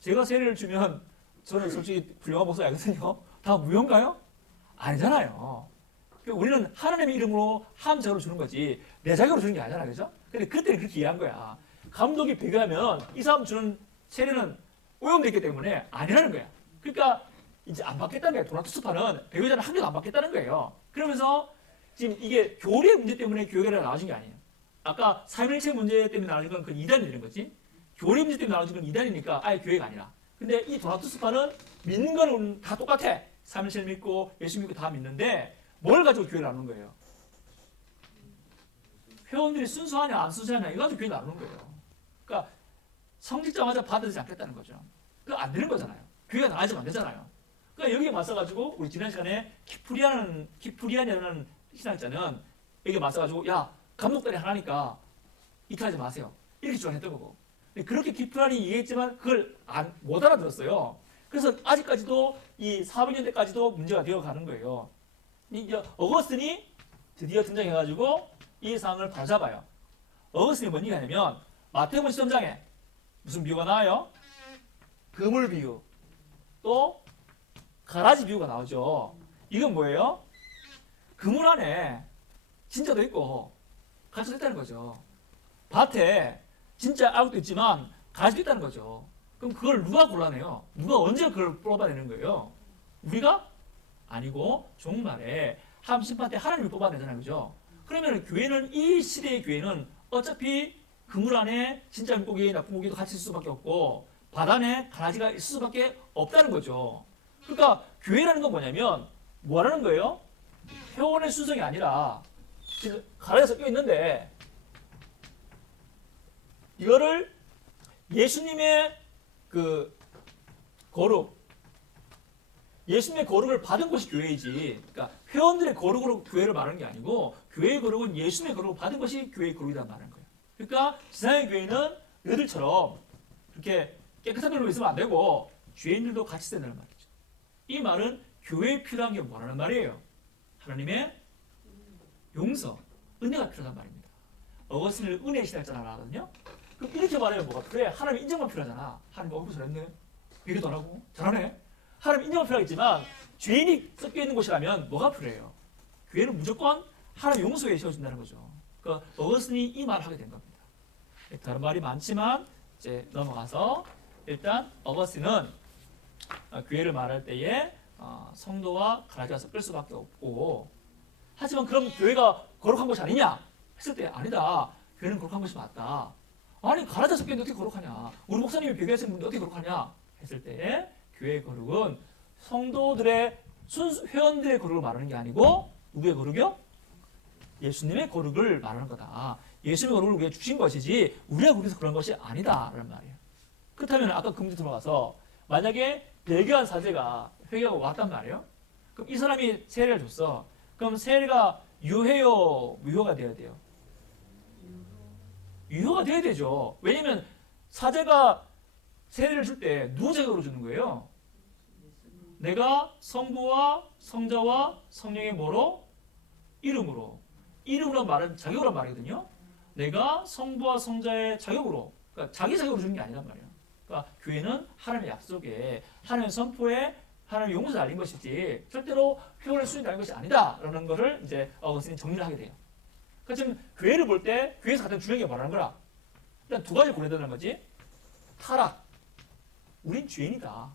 제가 세례를 주면 저는 솔직히 훌륭한 목사 알거든요. 다 무효인가요? 아니잖아요. 우리는 하나님의 이름으로 함자로 주는 거지 내 자격으로 주는 게 아니잖아요. 그죠? 근데 그때는 그렇게 이해한 거야. 감독이 배교하면 이 사람 주는 세례는 오염되기 때문에 아니라는 거야. 그러니까 이제 안 받겠다는 거야. 도나투스파는 배교자는 한 개도 안 받겠다는 거예요. 그러면서 지금 이게 교리의 문제 때문에 교회가 나눠진 게 아니에요. 아까 삼일체 문제 때문에 나눠진 건 그 이단이 되는 거지. 교리 문제 때문에 나눠진 건 이단이니까 아예 교회가 아니라. 근데 이 도나투스파는 믿는 거는 다 똑같아. 삼일체를 믿고 예수 믿고 다 믿는데 뭘 가지고 교회를 나누는 거예요? 회원들이 순수하냐 안 순수하냐 이거 가지고 교회 나누는 거예요. 그러니까 성직자마자 받아들이지 않겠다는 거죠. 그거 안 되는 거잖아요. 교회가 나눠지면 안 되잖아요. 그러니까 여기에 맞서가지고 우리 지난 시간에 키프리안이라는 신학자는 여기에 맞서가지고 야 감독들이 하나니까 이탈하지 마세요. 이렇게 주장했던 거고. 그렇게 키프리안이 얘기했지만 그걸 못 알아들었어요. 그래서 아직까지도 이 400년대까지도 문제가 되어가는 거예요. 이제 어거스틴이 드디어 등장해가지고 이 상황을 바로잡아요. 어거스틴이 뭔 얘기하냐면 마태복음 13장에 무슨 비유가 나와요? 그물 비유 또 가라지 비유가 나오죠. 이건 뭐예요? 그물 안에 진짜도 있고 가짜도 있다는 거죠. 밭에 진짜 아육도 있지만 가지고 있다는 거죠. 그럼 그걸 누가 골라내요? 누가 언제 그걸 뽑아내는 거예요? 우리가? 아니고 종말에 하나님 심판 때 하나님이 뽑아내잖아요. 그죠? 그러면 교회는 이 시대의 교회는 어차피 그물 안에 진짜 물고기, 나쁜 고기도 같이 있을 수밖에 없고 바다 안에 가라지가 있을 수밖에 없다는 거죠. 그러니까 교회라는 건 뭐냐면 뭐라는 거예요? 회원의 순성이 아니라 지금 가라지가 섞여 있는데 이거를 예수님의 그 거룩, 예수님의 거룩을 받은 것이 교회이지. 그러니까 회원들의 거룩으로 교회를 말하는 게 아니고 교회의 거룩은 예수님의 거룩을 받은 것이 교회의 거룩이라는 말하는 거예요. 그러니까 지상의 교회는 너희들처럼 그렇게 깨끗한 걸로 있으면 안 되고 죄인들도 같이 된다는 말이죠. 이 말은 교회에 필요한 게 뭐라는 말이에요? 하나님의 용서, 은혜가 필요하단 말입니다. 어거스틴을 은혜 시대였잖아 하거든요. 그럼 이렇게 말하면 뭐가 필요해? 하나님 인정만 필요하잖아. 하나님 얼굴 잘했네. 얘기도 안 하고 잘하네. 하나님 인정만 필요하겠지만 죄인이 섞여 있는 곳이라면 뭐가 필요해요? 교회는 무조건 하나님 용서에 세워준다는 거죠. 그러니까 어거스틴이 이 말을 하게 된 겁니다. 다른 말이 많지만 이제 넘어가서 일단 어거스틴은 교회를 말할 때에 성도와 가라지가 섞일 수밖에 없고 하지만 그럼 교회가 거룩한 것이 아니냐 했을 때 아니다. 교회는 거룩한 것이 맞다. 아니 가라지가 섞여 있는데 어떻게 거룩하냐? 우리 목사님이 배교하신 분인데 어떻게 거룩하냐 했을 때 교회의 거룩은 성도들의 회원들의 거룩을 말하는 게 아니고 누구의 거룩이요? 예수님의 거룩을 말하는 거다. 예수님의 거룩을 우리가 주신 것이지 우리가 거기서 그런 것이 아니다라는 말이에요. 그렇다면 아까 그 문제 들어가서 만약에 배교한 사제가 회개하고 왔단 말이에요. 그럼 이 사람이 세례를 줬어. 그럼 세례가 유효해요? 무효가 돼야 돼요? 유효가 돼야 되죠. 왜냐면 사제가 세례를 줄 때 누구 자격으로 주는 거예요? 내가 성부와 성자와 성령의 뭐로? 이름으로. 이름으로 말은 자격으로 말이거든요. 내가 성부와 성자의 자격으로, 그러니까 자기 자격으로 주는 게 아니란 말이에요. 그러니까 교회는 하나님의 약속에, 하나님의 선포에 하나님의 용서를 알린 것이지 절대로 회원의 수준이 알린 것이 아니다라는 것을 이제 어거스틴이 정리를 하게 돼요. 그러니까 지금 교회를 볼 때 교회에서 가장 중요한 게 뭐라는 거라? 일단 두 가지 고려해야 되는 거지. 타락. 우린 죄인이다.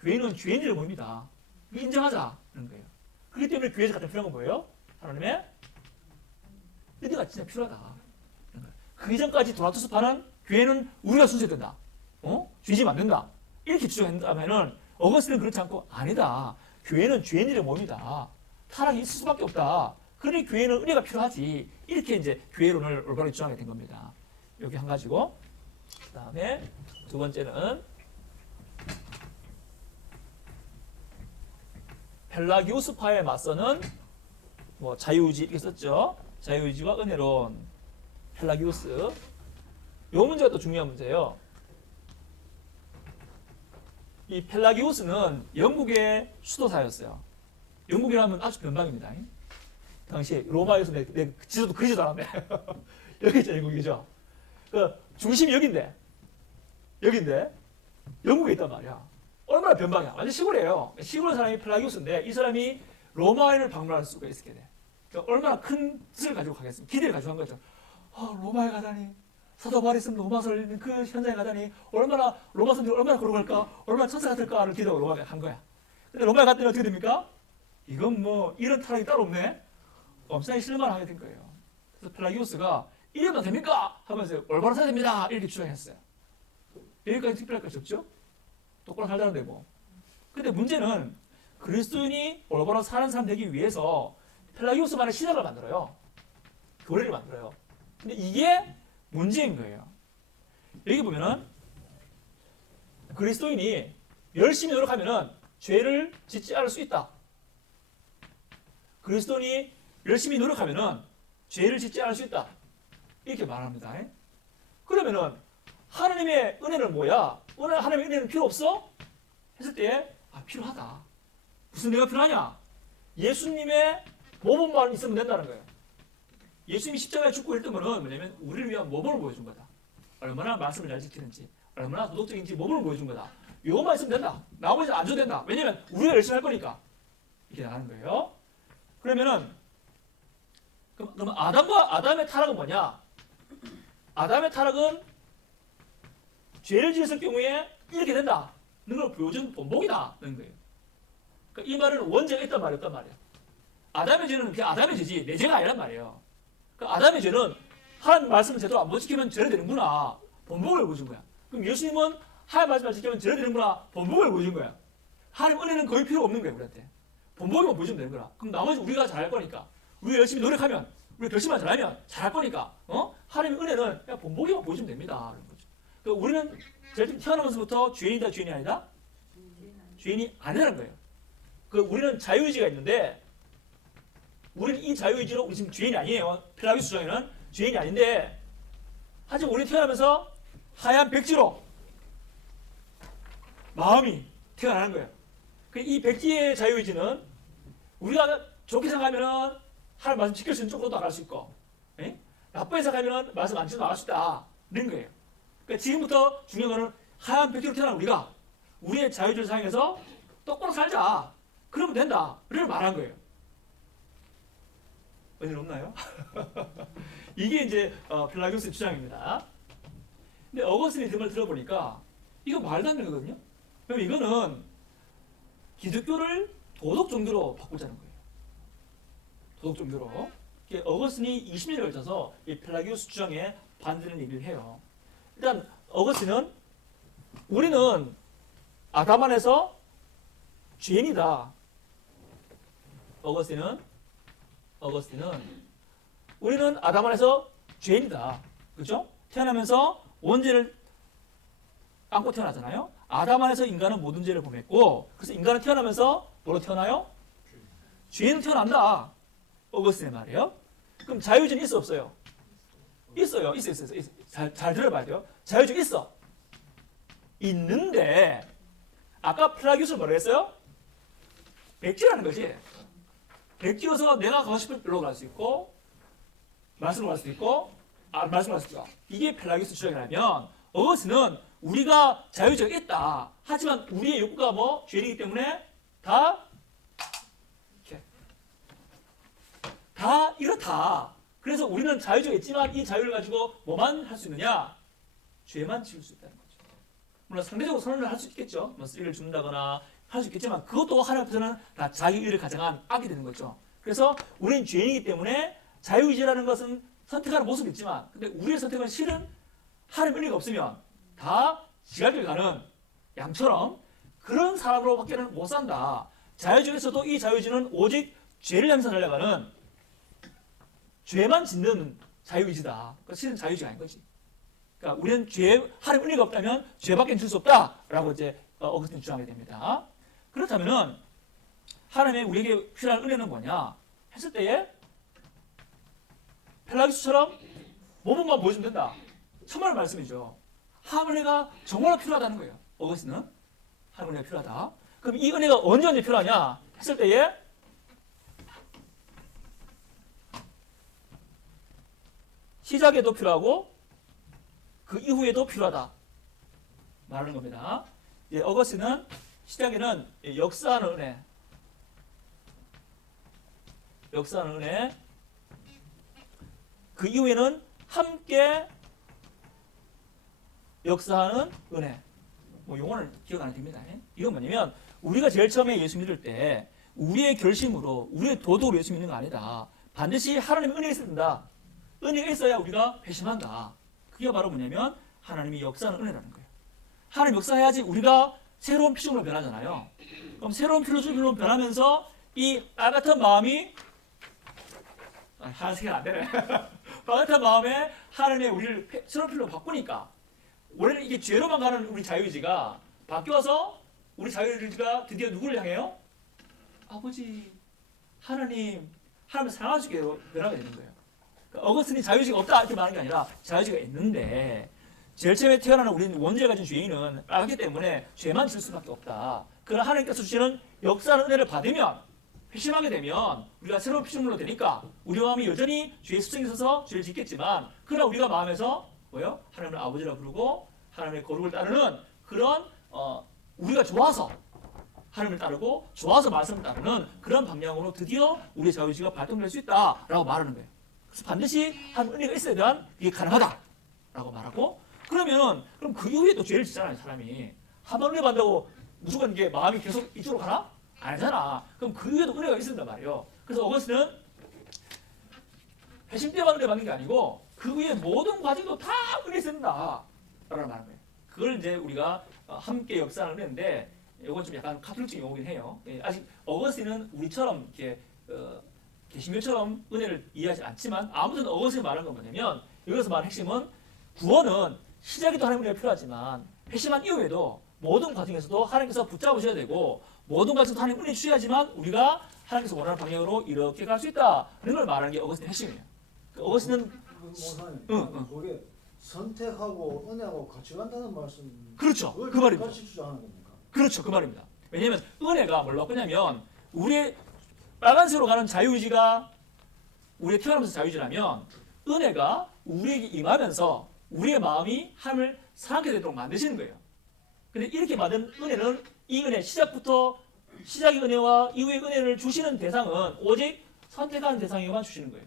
교회는 죄인들의 모임이다. 이거 인정하자는 거예요. 그렇기 때문에 교회에서 가장 필요한 건 뭐예요? 하나님의 은혜가 진짜 필요하다. 그 이전까지 도나투스파는 교회는 우리가 순서된다. 죄지면 안 된다. 이렇게 주장한다면은 어거스틴은 그렇지 않고 아니다. 교회는 죄인들의 몸이다. 타락이 있을 수밖에 없다. 그러니 교회는 은혜가 필요하지. 이렇게 이제 교회론을 올바르게 주장하게 된 겁니다. 여기 한 가지고 그 다음에 두 번째는 펠라기우스파에 맞서는 뭐 자유의지 이렇게 썼죠. 자유의지와 은혜론. 펠라기우스. 이 문제가 또 중요한 문제예요. 이 펠라기우스는 영국의 수도사였어요. 영국이라면 아주 변방입니다. 당시 로마에서 내 지도도 그리지도 않았네. 여기 있죠, 영국이죠. 그 중심이 여긴데 영국에 있단 말이야. 얼마나 변방이야. 완전 시골이에요. 시골 사람이 펠라기우스인데 이 사람이 로마를 방문할 수가 있게 돼. 그러니까 얼마나 큰 뜻을 가지고 가겠습니까? 기대를 가지고 간 거죠. 로마에 가다니. 사도 바울이 쓴 로마서를 읽는 그 현장에 가다니 얼마나 로마 사람들이 얼마나 걸어갈까? 얼마나 천사 같을까를 기대하고 로마에 간 거야. 근데 로마에 갔더니 어떻게 됩니까? 이건 뭐 이런 타락이 따로 없네. 엄청나게 실망하게 된 거예요. 그래서 펠라기우스가 이래도 됩니까? 하면서 올바로 살아야 됩니다. 이렇게 주장했어요. 여기까지 특별할 것이 없죠? 똑바로 살자는데 뭐. 근데 문제는 그리스도인이 올바로 사는 사람 되기 위해서 펠라기우스만의 신학을 만들어요. 교리를 만들어요. 근데 이게 문제인 거예요. 여기 보면은 그리스도인이 열심히 노력하면은 죄를 짓지 않을 수 있다. 그리스도인이 열심히 노력하면은 죄를 짓지 않을 수 있다. 이렇게 말합니다. 그러면은 하나님의 은혜는 뭐야? 하나님의 은혜는 필요 없어? 했을 때 필요하다. 무슨 은혜가 필요하냐? 예수님의 모범만 있으면 된다는 거예요. 예수님이 십자가에 죽고 있던 거는 뭐냐면 우리를 위한 모범을 보여준 거다. 얼마나 말씀을 잘 지키는지, 얼마나 도덕적인지 모범을 보여준 거다. 이것만 있으면 된다. 나머지는 안 줘도 된다. 왜냐면 우리가 열심히 할 거니까. 이렇게 나가는 거예요. 그러면은 그럼 아담의 타락은 뭐냐? 아담의 타락은 죄를 지었을 경우에 이렇게 된다는 걸 보여준 본보기다는 거예요. 그러니까 이 말은 원죄가 있단 말이었단 말이에요. 아담의 죄는 그냥 아담의 죄지 내 죄가 아니란 말이에요. 그러니까 아담의 죄는 하나님 말씀을 제대로 안 지키면 죄를 되는구나. 본보기를 보여준 거야. 그럼 예수님은 하나님 말씀을 지키면 죄를 되는구나. 본보기를 보여준 거야. 하나님 은혜는 거의 필요 없는 거야 우리한테. 본보기만 보여주면 되는 거야. 그럼 나머지 우리가 잘할 거니까. 우리가 열심히 노력하면 우리 결심만 잘하면 잘할 거니까. 하나님의 은혜는 그냥 본보기만 보여주면 됩니다. 그런 거죠. 그러니까 우리는 태어나면서부터 죄인이다 죄인이 아니다? 죄인이 아니라는 거예요. 우리는 자유의지가 있는데 우리는 이 자유의지로 우리 지금 죄인이 아니에요. 필라기스 주장에는 죄인이 아닌데 하지만 우리 태어나면서 하얀 백지로 마음이 태어나는 거예요. 이 백지의 자유의지는 우리가 좋게 생각하면 하나님 말씀 지킬 수 있는 쪽으로 나갈 수 있고 나쁘게 생각하면 말씀 안 지켜도 나갈 수 있다는 거예요. 그러니까 지금부터 중요한 거는 하얀 백지로 태어난 우리가 우리의 자유의지를 사용해서 똑바로 살자. 그러면 된다. 를 말한 거예요. 어디는 없나요? 이게 이제 필라기오스의 주장입니다. 근데 어거스틴이 그 말 들어보니까 이거 말도 안 되는 거거든요. 그럼 이거는 기독교를 도덕 종교로 바꾸자는 거예요. 도덕 종교로. 어거스틴이 20년에 걸쳐서 이 필라기오스 주장에 반대는 얘기를 해요. 일단 어거스틴은 우리는 아담 안에서 죄인이다. 어거스틴은 우리는 아담 안에서 죄인이다. 그렇죠? 태어나면서 원죄를 안고 태어나잖아요. 아담 안에서 인간은 모든 죄를 범했고 그래서 인간은 태어나면서 뭐로 태어나요? 죄인은 태어난다. 어거스틴의 말이에요. 그럼 자유의지는 있어 없어요? 있어요. 있어. 잘 들어봐야 돼요. 자유의지가 있어. 있는데 아까 플라기우스는 뭐라 했어요? 백지라는 거지. 백지여서 내가 가고 싶은 별로 갈 수 있고 말씀으로 갈 수도 있고 말씀으로 갈 수도 있고 이게 플라기우스 주장이라면 어거스틴은 우리가 자유의지가 있다. 하지만 우리의 욕구가 죄이기 때문에 다 이렇다. 그래서 우리는 자유의지가 있지만 이 자유를 가지고 뭐만 할 수 있느냐? 죄만 지을 수 있다는 거죠. 물론 상대적으로 선언을 할 수 있겠죠. 쓰레기를 줍는다거나 할 수 있겠지만 그것도 하나님 앞에서는 다 자기 의를 가장한 악이 되는 거죠. 그래서 우리는 죄인이기 때문에 자유의지라는 것은 선택하는 모습이 있지만 근데 우리의 선택은 실은 하나님 은혜가 없으면 다 지각을 가는 양처럼 그런 사람으로 밖에는 못 산다. 자유주의에서도 이 자유의지는 오직 죄를 향해서 달려가는 죄만 짓는 자유의지다. 그러니까 실은 자유의지가 아닌 거지. 그러니까 우리는 하나님 은혜가 없다면 죄밖에 줄 수 없다라고 이제 어거스틴 주장하게 됩니다. 그렇다면은 하나님의 우리에게 필요한 은혜는 뭐냐 했을 때에 펠라기스처럼 모범만 보여주면 된다. 천만의 말씀이죠. 하나님 은혜가 정말로 필요하다는 거예요. 어거스틴은 하나님 은혜가 필요하다. 그럼 이 은혜가 언제 필요하냐 했을 때에 시작에도 필요하고 그 이후에도 필요하다 말하는 겁니다. 어거스틴은 시작에는 역사하는 은혜, 그 이후에는 함께 역사하는 은혜. 용어를 기억 안 해도 됩니다. 이건 뭐냐면 우리가 제일 처음에 예수 믿을 때 우리의 결심으로 우리의 도덕으로 예수 믿는 거 아니다. 반드시 하나님의 은혜가 있어야 된다. 은혜가 있어야 우리가 회심한다. 그게 바로 뭐냐면 하나님이 역사하는 은혜라는 거예요. 하나님 역사해야지 우리가 새로운 피조물로 변하잖아요. 그럼 새로운 피조물로 변하면서 이 빨갛던 마음이 하나색이 안 되네. 빨갛던 마음에 하나님의 우리를 새로운 피조물로 바꾸니까 원래는 이게 죄로만 가는 우리 자유의지가 바뀌어서 우리 자유의지가 드디어 누구를 향해요? 아버지, 하나님 사랑할 수 있게 변하게 되는 거예요. 그러니까 어거스틴이 자유의지가 없다 이렇게 말하는 게 아니라 자유의지가 있는데 제일 처음에 태어나는 우리는 원죄를 가진 죄인은 빨갛기 때문에 죄만 질 수밖에 없다. 그러나 하나님께서 주시는 역사의 은혜를 받으면 회심하게 되면 우리가 새로운 피조물로 되니까 우리 마음이 여전히 죄의 습성이 있어서 죄를 짓겠지만 그러나 우리가 마음에서 하나님을 아버지라 부르고 하나님의 거룩을 따르는 그런 우리가 좋아서 하나님을 따르고 좋아서 말씀을 따르는 그런 방향으로 드디어 우리의 자유의지가 발동될 수 있다라고 말하는 거예요. 그래서 반드시 한 은혜가 있어야 이게 가능하다라고 말하고 그러면 그러면 그럼 그 이후에 또 죄를 짓잖아요, 사람이. 한 번 은혜 받는다고 무조건 이게 마음이 계속 이쪽으로 가나? 아니잖아. 그럼 그 이후에도 은혜가 있었단 말이에요. 그래서 어거스틴은 회심 때만 은혜 받는 게 아니고 그 후에 모든 과정도 다 은혜 쓴다 라는 말인 거예요. 그걸 이제 우리가 함께 역사를 했는데 이건 좀 약간 카톨릭적인 용어긴 해요. 아직 어거스틴은 우리처럼 이렇게 개신교처럼 은혜를 이해하지 않지만 아무튼 어거스틴이 말하는 건 뭐냐면 여기서 말하는 핵심은 구원은 시작에도 하나님의 은혜가 필요하지만 회심한 이후에도 모든 과정에서도 하나님께서 붙잡으셔야 되고 모든 과정에서 하나님 은혜 주셔야지만 우리가 하나님께서 원하는 방향으로 이렇게 갈 수 있다는 걸 말하는 게 어거스틴의 핵심이에요. 그 어거스틴은 목사님, 그게 선택하고 은혜하고 같이 간다는 말씀. 그렇죠. 그 말입니다. 같이 주장하는 겁니까? 그렇죠. 그 말입니다. 왜냐하면 은혜가 뭘로 바꾸냐면 우리의 빨간색으로 가는 자유의지가 우리의 태어나면서 자유의지라면 은혜가 우리에게 임하면서 우리의 마음이 하나님을 사랑하게 되도록 만드시는 거예요. 근데 이렇게 받은 은혜는 이 은혜 시작부터 시작의 은혜와 이후의 은혜를 주시는 대상은 오직 선택하는 대상에게만 주시는 거예요.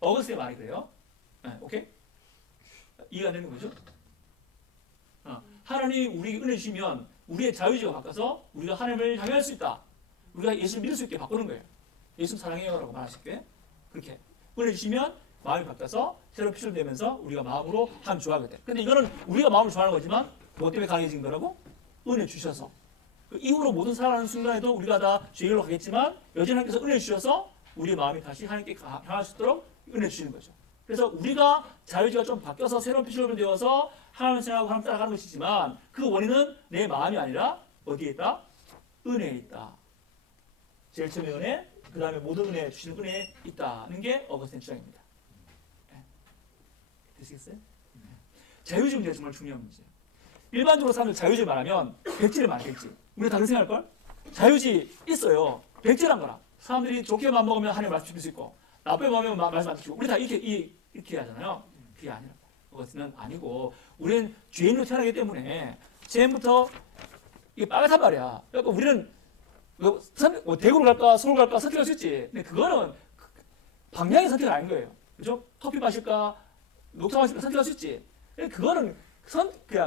어거스틴의 말이 그래요. 네, 오케이? 이해가 되는 거죠? 하나님이 우리에게 은혜 주시면 우리의 자유의지가 바뀌어서 우리가 하나님을 향할 수 있다. 우리가 예수를 믿을 수 있게 바꾸는 거예요. 예수 사랑해요 라고 말할 수 있게. 그렇게 은혜 주시면 마음이 바뀌어서 새로 피출되면서 우리가 마음으로 하나님 좋아하게 돼. 근데 이거는 우리가 마음을 좋아하는 거지만 뭐 때문에 강해진 거라고? 은혜 주셔서. 그 이후로 모든 살아가는 순간에도 우리가 다 죄로 가겠지만 여전히 하나님께서 은혜 주셔서 우리의 마음이 다시 하나님께 향할 수 있도록 은혜 주시는 거죠. 그래서 우리가 자유지가 좀 바뀌어서 새로운 피출이 되어서 하나님 생각하고 하나님 따라가는 것이지만 그 원인은 내 마음이 아니라 어디에 있다? 은혜에 있다. 제일 처음에 은혜, 그 다음에 모든 은혜 주시는 은혜에 있다는 게 어거스틴 주장입니다. 네. 되시겠어요? 네. 자유지 문제가 정말 중요한 문제예요. 일반적으로 사람들 자유지 말하면 백지를 말하겠지. 우리 다 그렇게 생각할걸? 자유지 있어요. 백지란 거라. 사람들이 좋게만 먹으면 하나님 말씀 듣을 수 있고 나쁘게 먹으면 말씀 안 듣고 우리 다 이렇게 하잖아요. 그게 아니라 그것은 아니고 우리는 죄인으로 태어나기 때문에 처음부터 이게 빨갛단 말이야. 그러니까 우리는 대구로 갈까 서울 갈까 선택할 수 있지. 근데 그거는 방향의 선택은 아닌 거예요. 그죠? 커피 마실까 녹차 마실까 선택할 수 있지. 그거는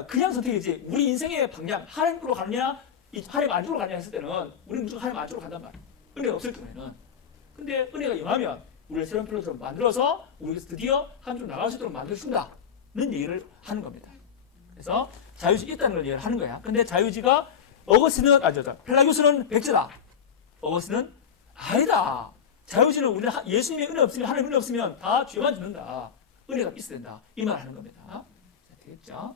그냥 선택이지. 우리 인생의 방향 하나님으로 가느냐 하나님 안쪽으로 가느냐 했을 때는 우리는 무조건 하나님 안쪽으로 간단 말이야. 은혜가 없을 경우에는. 근데 은혜가 임하면 우리를 새로운 필로처럼 만들어서 우리가 드디어 하나님으로 나갈 수 있도록 만들어준다는 얘기를 하는 겁니다. 그래서 자유지 있다는 걸 이해를 하는 거야. 근데 자유지가 어거스틴은 펠라기오스는 백지다. 어거스틴은 아니다. 자유지는 우리는 예수님의 은혜 없으면 하나님의 은혜 없으면 다 죄만 죽는다. 은혜가 있어야 된다. 이 말을 하는 겁니다. 자, 되겠죠?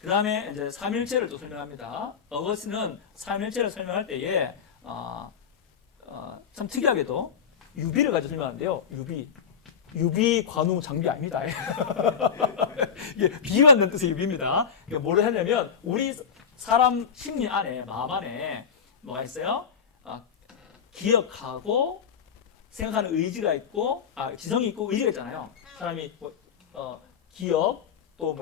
그 다음에 이제 삼일체를 또 설명합니다. 어거스틴은 삼일체를 설명할 때에 참 특이하게도 유비를 가지고 설명하는데요. 유비 관우 장비 아닙니다. 이게 비유하는 뜻의 유비입니다. 그러니까 뭐를 하냐면 우리 사람 심리 안에 마음 안에 뭐가 있어요? 기억하고 생각하는 의지가 있고 지성이 있고 의지가 있잖아요. 사람이 기억 또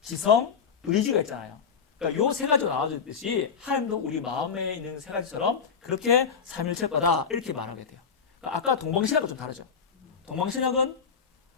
지성 의지가 있잖아요. 그러니까 요 세 가지가 나와져 있듯이 하나님도 우리 마음에 있는 세 가지처럼 그렇게 삼일체 거다 이렇게 말하게 돼요. 그러니까 아까 동방신학과 좀 다르죠. 동방신학은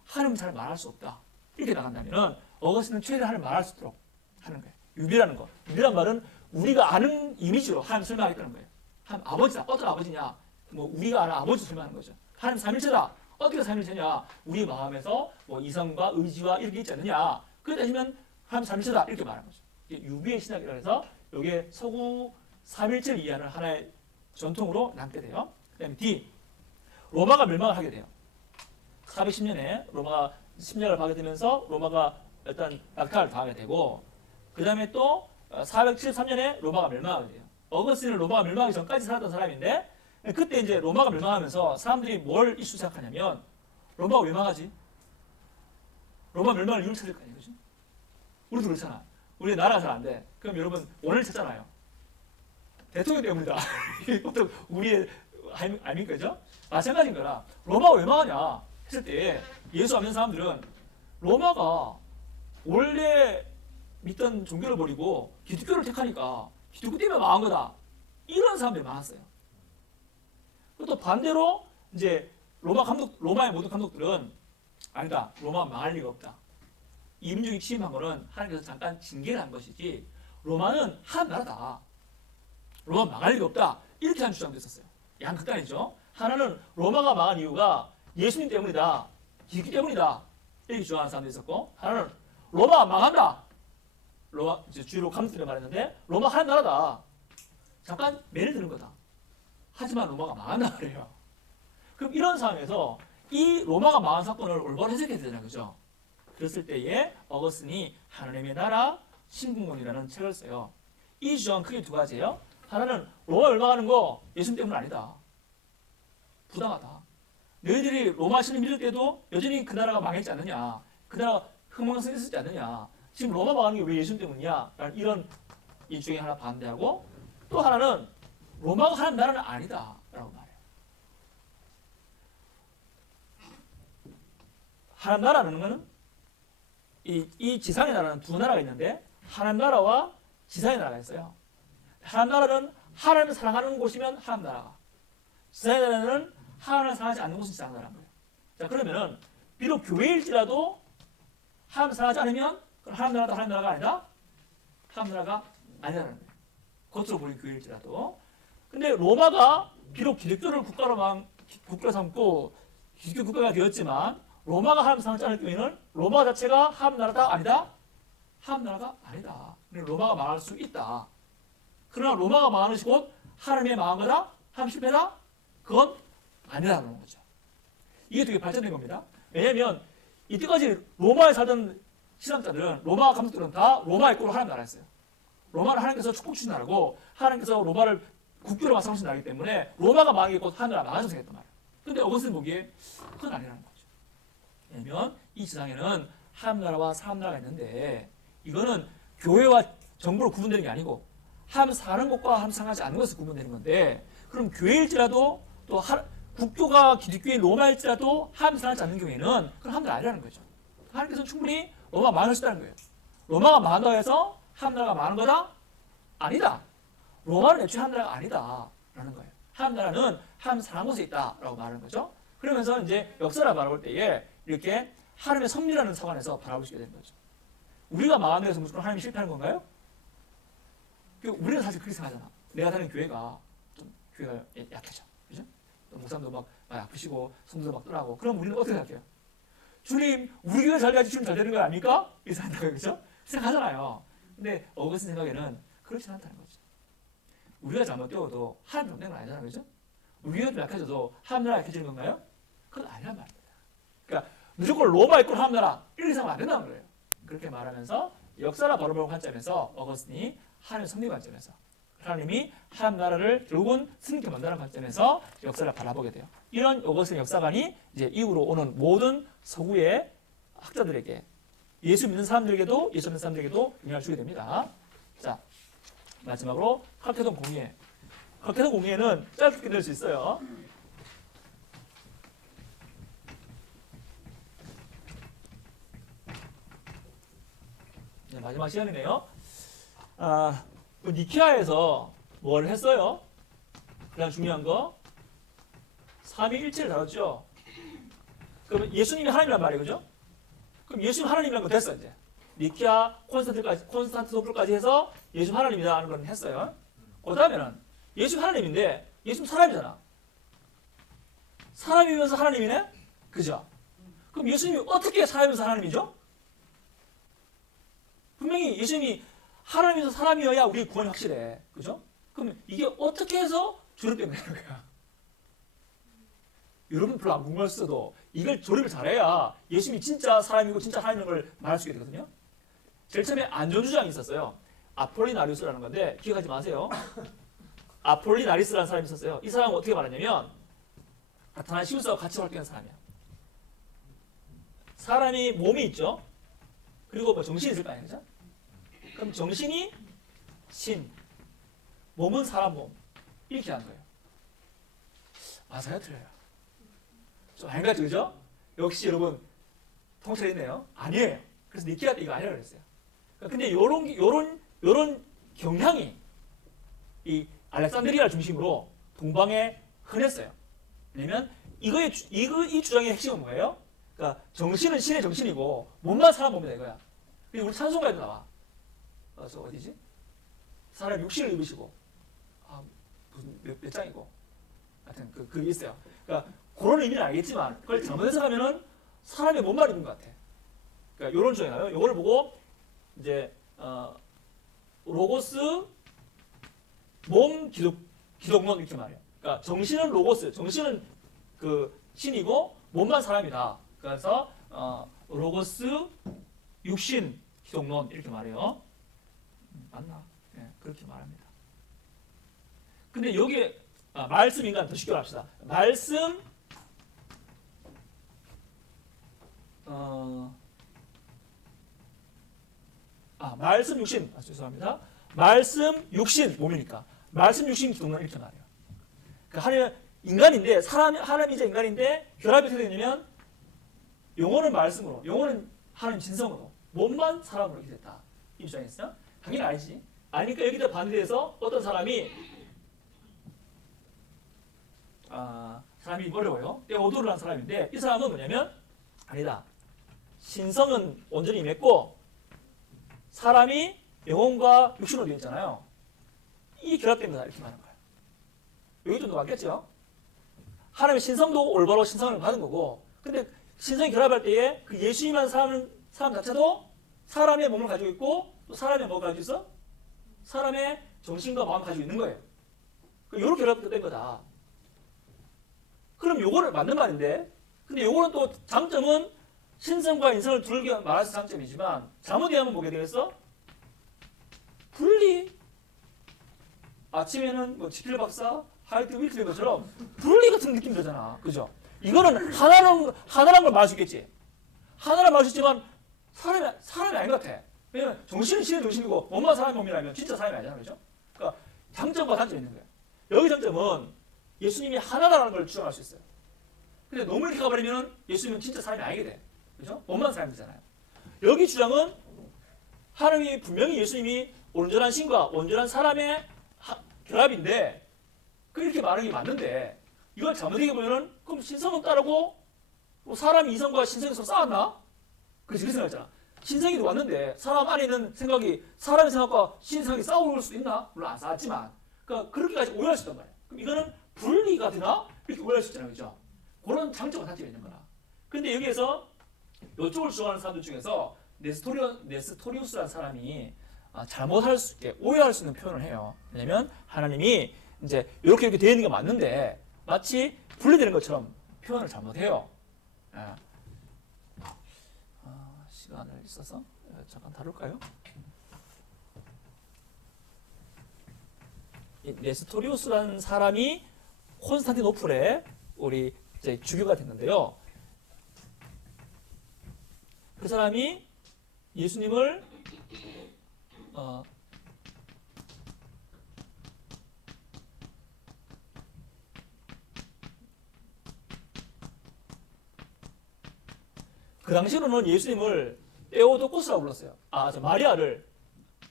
하나님 잘 말할 수 없다 이렇게 나간다면은 어거스틴은 최대한 하나님 말할 수 있도록 하는 거예요. 유비라는 거. 유비란 말은 우리가 아는 이미지로 하나님 설명하겠다는 거예요. 하나님 아버지다. 어떤 아버지냐? 우리가 아는 아버지 설명하는 거죠. 하나님 삼일체다. 어떻게 삼일체냐? 우리 마음에서 이성과 의지와 이렇게 있지 않느냐? 그래 따지면 하나님 삼일체다 이렇게 말하는 거죠. 유비의 신학이라 해서 이게 서구 삼일체를 이해하는 하나의 전통으로 남게 돼요. 그 다음에 D. 로마가 멸망을 하게 돼요. 410년에 로마가 침략을 하게 되면서 로마가 일단 낙타를 당하게 되고 그 다음에 또 473년에 로마가 멸망하게 돼요. 어거스틴은 로마가 멸망하기 전까지 살았던 사람인데 그때 이제 로마가 멸망하면서 사람들이 뭘 이슈 생각하냐면 로마가 왜 망하지? 로마 멸망을 이유를 찾을 거 아니에요. 그죠? 우리도 그렇잖아. 우리 나라가 잘 안 돼. 그럼 여러분 원인을 찾잖아요. 대통령 때문이다. 이것도 우리의 아닙니까? 그죠? 마찬가지인 거라. 로마가 왜 망하냐 했을 때 예수 안 믿는 사람들은 로마가 원래 믿던 종교를 버리고 기독교를 택하니까 기독교 때문에 망한 거다. 이런 사람들이 많았어요. 또 반대로 이제 로마의 모든 감독들은 아니다. 로마 망할 리가 없다. 이민족이 취임한 거는 하나님께서 잠깐 징계를 한 것이지 로마는 한 나라다. 로마 망할 일이 없다. 이렇게 한 주장도 있었어요. 양극단이죠. 하나는 로마가 망한 이유가 예수님 때문이다. 기독교 때문이다. 이렇게 주장하는 사람도 있었고, 하나는 로마가 망한다. 로마 주로 감독들이 말했는데 로마 한 나라다. 잠깐 매를 드는 거다. 하지만 로마가 망한다 그래요. 그럼 이런 상황에서 이 로마가 망한 사건을 올바로 해석해야 되잖아요. 그죠? 그랬을 때에 어거스틴이 하나님의 나라 신분론이라는 책을 써요. 이 주장은 크게 두 가지예요. 하나는 로마 멸망하는 거 예수님 때문 아니다. 부당하다. 너희들이 로마 신을 믿을 때도 여전히 그 나라가 망했지 않느냐. 그 나라가 흥망성쇠했지 않느냐. 지금 로마 망하는 게 왜 예수님 때문이냐. 라는 이런 이 주장이 하나 반대하고, 또 하나는 로마가 하는 나라는 아니다. 라고 말해요. 하나님 나라는 것은 이 지상의 나라는 두 나라가 있는데 하나님 나라와 지상의 나라가 있어요. 하나님 나라는 하나님을 사랑하는 곳이면 하나님 나라가, 지상의 나라는 하나님을 사랑하지 않는 곳은 지상의 나라인 거예요. 자, 그러면은 비록 교회일지라도 하나님을 사랑하지 않으면 그럼 하나님 나라도 하나님 나라가 아니다? 하나님 나라가 아니라는 거예요. 겉으로 보이는 교회일지라도. 근데 로마가 비록 기독교를 국가로 삼고 기독교 국가가 되었지만 로마가 하나님 사랑하지 않을 경우에는 로마 자체가 하나님 나라다? 아니다? 하나님 나라가 아니다. 근데 로마가 망할 수 있다. 그러나 로마가 망하는 것이 곧 하나님의 망한 거다? 하나님 실패다? 그건 아니라는 거죠. 이게 되게 발전된 겁니다. 왜냐하면 이때까지 로마에 살던 신앙자들은, 로마 감독들은 다 로마의 꼴을 하나님 나라였어요. 로마는 하나님께서 축복 주신 나라고 하나님께서 로마를 국교로 완성하신 나라이기 때문에 로마가 망한 게 곧 하나님 나라 망하셔서 생겼단 말이에요. 근데 어거스틴 보기에 그건 아니라는 거죠. 왜냐하면 이 지상에는 하나님 나라와 사람 나라가 있는데 이거는 교회와 정부로 구분되는 게 아니고 하나님 사는 것과 하나님 상하지 않는 것을 구분되는 건데, 그럼 교회일지라도 또 국교가 기독교인 로마일지라도 하나님 사랑하지 않는 경우에는 그건 하나님 아니라는 거죠. 하나님께서는 충분히 로마 망할 수 있다는 거예요. 로마가 망한다고 해서 하나님 나라가 망하는 거다? 아니다. 로마는 애초에 하나님 나라가 아니다 라는 거예요. 하나님 나라는 하나님 사랑하는 곳에 있다 라고 말하는 거죠. 그러면서 이제 역사를 바라볼 때에 이렇게 하나님의 섭리라는 사관에서 바라볼 수 있게 되는 거죠. 우리가 망하는 데서 무조건 하나님이 실패하는 건가요? 우리는 사실 그렇게 생각하잖아. 내가 다니는 교회가 좀 교회가 약해져. 그죠? 목사님도 막 아프시고 성도도 막 떠나고. 그럼 우리는 어떻게 생각해요? 주님, 우리 교회 잘 돼야지 주님 잘 되는 거 아닙니까? 이렇게 생각해요. 그죠? 생각하잖아요. 근데 어거스틴 생각에는 그렇지 않다는 거죠. 우리가 잘못되어도 하나님 잘못된 건 아니잖아요. 그죠? 우리 교회가 좀 약해져도 하나님 나라 약해지는 건가요? 그건 아니란 말입니다. 그러니까 무조건 로마 있고 하나님 나라 이렇게 생각하면 안 된다는 거예요. 그렇게 말하면서 역사를 바라보는 관점에서 어거스틴이 하나님의 섭리 관점에서, 하나님이 하나님 나라를 결국은 승리케 만드는 관점에서 역사를 바라보게 돼요. 이런 어거스틴 역사관이 이제 이후로 오는 모든 서구의 학자들에게, 예수 믿는 사람들에게도 예수 믿는 사람들에게도 영향을 주게 됩니다. 자, 마지막으로 칼케돈 공예. 칼케돈 공예는 짧게 될 수 있어요. 네, 마지막 시간이네요. 니케아에서 뭘 했어요? 가장 중요한 거 삼위일체를 다뤘죠. 그러면 예수님이 하나님이란 말이에요, 그죠? 그럼 예수님 하나님이란 거 됐어 이제. 니케아 콘스탄티노플까지 해서 예수 하나님이다 하는 건 했어요. 그 다음에는 예수 하나님인데 예수님 사람이잖아. 사람이면서 하나님이네, 그죠? 그럼 예수님이 어떻게 사람이면서 하나님이죠? 분명히 예수님이 하나님이면서 사람이어야 우리의 구원이 확실해. 그죠? 그럼 이게 어떻게 해서 조립된 거야? 여러분 별로 안 궁금할 수도 이걸 조립을 잘해야 예수님이 진짜 사람이고 진짜 하나님인 걸 말할 수 있게 되거든요. 제일 처음에 안전주장이 있었어요. 아폴리나리우스라는 건데 기억하지 마세요. 아폴리나리스라는 사람이 있었어요. 이 사람은 어떻게 말하냐면 아타나시우스와 같이 활동하는 사람이야. 사람이 몸이 있죠. 그리고 뭐 정신이 있을 거 아니에요. 그죠? 그럼 정신이 신, 몸은 사람 몸, 이렇게 한 거예요. 맞아요, 틀려요? 좀 헷갈리죠, 그죠? 역시 여러분 통찰했네요. 아니에요. 그래서 니케아 때 이거 아니라고 그랬어요. 근데 요런 경향이 이 알렉산드리아를 중심으로 동방에 흔했어요. 왜냐면 이 주장의 핵심은 뭐예요? 그러니까 정신은 신의 정신이고 몸만 사람 몸이다 이거야. 그리고 우리 찬송가에도 나와. 저 어디지? 사람 육신을 입으시고 무슨 몇 장이고 하여튼 그게 있어요. 그러니까 그런 의미는 알겠지만 그걸 잘못 해석하면은 사람의 몸만 입은 것 같아. 그러니까 이런 주장이에요. 이거를 보고 이제 로고스 몸 기독론 이렇게 말해요. 그러니까 정신은 로고스, 정신은 그 신이고 몸만 사람이다. 그래서 로고스 육신 기독론 이렇게 말해요. 맞나? 네, 그렇게 말합니다. 근데 여기에 말씀 인간 더 쉽게 합시다. 말씀 말씀 육신 죄송합니다. 말씀 육신 몸이니까 말씀 육신 기독론 이렇게 말해요. 그러니까 하나님 인간인데 하나님이자 인간인데 결합이 어떻게 되냐면 영혼은 말씀으로, 영혼은 하나님 진성으로, 몸만 사람으로 이렇게 됐다. 이 주장이었어요. 당연히 아니지. 아니까 여기다 반대해서 어떤 사람이 어려워요. 오도를 한 사람인데 이 사람은 뭐냐면 아니다. 신성은 온전히 임했고 사람이 영혼과 육신으로 되어 있잖아요. 이 결합된 거다 이렇게 말하는 거예요. 여기 좀 더 맞겠죠? 하나님의 신성도 올바로 신성을 받은 거고 근데 신성이 결합할 때에 그 예수님이라는 사람 자체도 사람의 몸을 가지고 있고 또 사람의 뭐가 가지고 있어? 사람의 정신과 마음을 가지고 있는 거예요. 요렇게 결합된 거다. 그럼 요거를 맞는 말인데 근데 요거는 또 장점은 신성과 인성을 둘게 말할 수 장점이지만 잘못 이해하면 보게 되겠어? 분리. 아침에는 뭐 지필 박사 하이트 윌크 된 것처럼 분리 같은 느낌 들잖아. 그죠? 이거는 하나란 걸 말할 수 있겠지. 하나란 말할 수 있지만 사람이 아닌 것 같아. 왜냐면 정신은 신의 정신이고 몸만 사람의 몸이라면 진짜 사람이 아니잖아. 그죠? 그러니까 장점과 단점이 있는 거야. 여기 장점은 예수님이 하나다라는 걸 주장할 수 있어요. 근데 너무 이렇게 가버리면 예수님은 진짜 사람이 아니게 돼. 그죠? 몸만 사람이잖아요. 여기 주장은 하나님이 분명히 예수님이 온전한 신과 온전한 사람의 결합인데 그렇게 말하는 게 맞는데 이걸 잘못하게 보면은 그럼 신성은 따르고 사람이 이성과 신성에서 싸웠나? 그래서 그렇게 생각했잖아. 신성이 왔는데 사람 안에 있는 생각이 사람의 생각과 신성이 싸울 수 있나? 물론 안 싸웠지만 그러니까 그렇게까지 오해할 수 있단 말이야. 그럼 이거는 분리가 되나? 이렇게 오해할 수 있잖아요. 그죠? 그런 장점과 단점이 있는 거라. 근데 여기에서 이쪽을 주장하는 사람들 중에서 네스토리우스라는 사람이 잘못할 수 있게 오해할 수 있는 표현을 해요. 왜냐면 하나님이 이제 이렇게 되어 있는 게 맞는데 마치 분리되는 것처럼 표현을 잘못해요. 시간을 있어서 잠깐 다룰까요? 이 네스토리우스라는 사람이 콘스탄티노플의 우리 이제 주교가 됐는데요. 그 사람이 예수님을 그 당시로는 예수님을 에오도코스라고 불렀어요.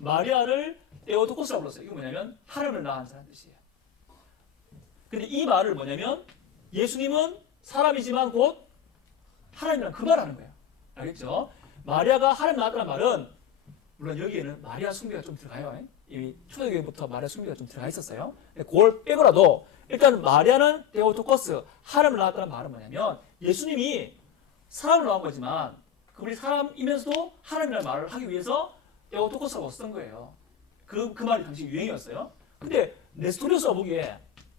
마리아를 에오도코스라고 불렀어요. 이게 뭐냐면 하나님을 낳은 사람 뜻이에요. 근데 이 말을 뭐냐면 예수님은 사람이지만 곧 하나님이랑 그 말하는 거예요. 알겠죠? 마리아가 하나님 낳았다는 말은 물론 여기에는 마리아 숭배가 좀 들어가요. 이미 초대교회부터 마리아 숭배가 좀 들어가 있었어요. 그걸 빼고라도 일단 마리아는 데오토코스 하나님을 낳았다는 말은 뭐냐면 예수님이 사람을 낳은 거지만 그분이 사람이면서도 하나님이라는 말을 하기 위해서 데오토코스라고 썼던 거예요. 그 말이 당시 유행이었어요. 근데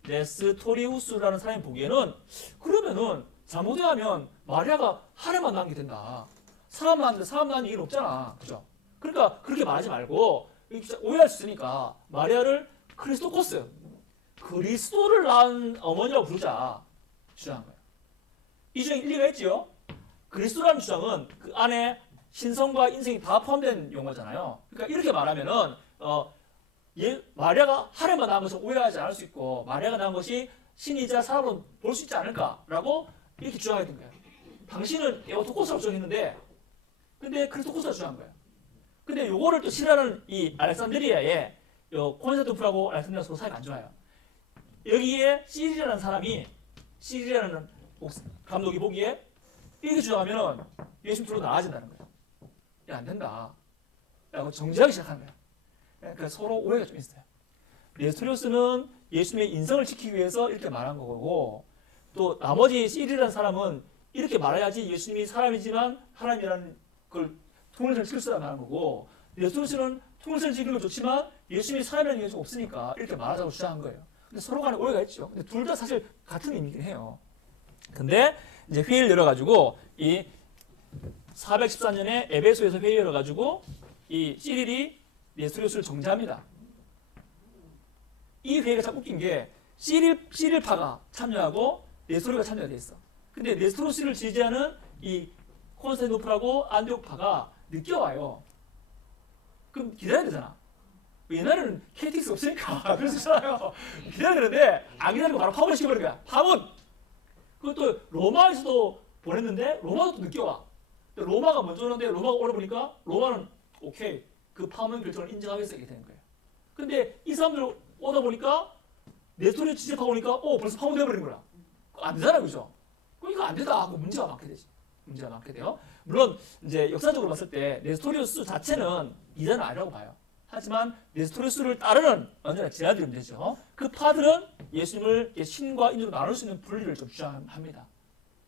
네스토리우스라는 사람이 보기에는 그러면은 잘못하면 마리아가 하나님만 낳은 게 된다. 사람 낳았는데 사람 낳은 얘기는 없잖아. 그죠? 그러니까 그렇게 말하지 말고 오해할 수 있으니까 마리아를 크리스토코스 그리스도를 낳은 어머니라고 부르자 주장한 거예요. 이 주장이 일리가 있지요? 그리스도라는 주장은 그 안에 신성과 인성이 다 포함된 용어잖아요. 그러니까 이렇게 말하면은 마리아가 하나님만 낳은 것을 오해하지 않을 수 있고 마리아가 낳은 것이 신이자 사람으로 볼 수 있지 않을까라고 이렇게 주장했던 거예요. 당신은 에오토코스라고 주장했는데 근데 크리스토코스라고 주장한 거예요. 근데 요거를 또 싫어하는 이 알렉산드리아의 콘스탄티노플하고 알렉산드리아 서로 사이가 안 좋아요. 여기에 시리라는 감독이 보기에 이렇게 주장하면 예수님 들어 나아진다는 거예요. 야, 안 된다. 라고 정지하기 시작한 거예요. 그러니까 서로 오해가 좀 있어요. 네스토리우스는 예수님의 인성을 지키기 위해서 이렇게 말한 거고, 또 나머지 시리라는 사람은 이렇게 말해야지 예수님이 사람이지만 하나님이라는 걸 통일성을 지킬 수 있다고 말한 거고, 네스토리우스는 통일성을 지키는 건 좋지만 예수님이 사람이라는 게 없으니까 이렇게 말하자고 주장한 거예요. 근데 서로 간에 오해가 있죠. 근데 둘 다 사실 같은 의미긴 해요. 근데 이제 회의를 열어가지고 이 414년에 에베소에서 회의를 열어가지고 이 시릴이 네스토리우스를 정죄합니다. 이 회의가 참 웃긴 게 시릴파가 참여하고 네스토리가 참여가 돼 있어. 근데 네스토리우스를 지지하는 이 콘스탄티노플하고 안디옥파가 늦게 와요. 그럼 기다려야 되잖아. 옛날에는 KTX 없으니까 그럴 수 있잖아요. 기다려야 되는데 안 기다리고 바로 파문을 시켜버린 거야. 파문! 그것도 로마에서도 보냈는데 로마도 또 늦게 와. 근데 로마가 먼저 오는데 로마가 오래 보니까 로마는 오케이 그 파문 결정을 인정하겠어 이렇게 되는 거예요. 근데 이 사람들 오다 보니까 네스토리 지적하고 오니까 벌써 파문 돼버린 거야. 안 되잖아, 그죠? 이거 안 되다 하고 문제가 많게 되지. 문제가 많게 돼요. 물론 이제 역사적으로 봤을 때 네스토리우스 자체는 이단은 아니라고 봐요. 하지만 네스토리우스를 따르는 언제나 제자들이 되죠. 그 파들은 예수님을 신과 인으로 나눌 수 있는 분리를 좀 주장합니다.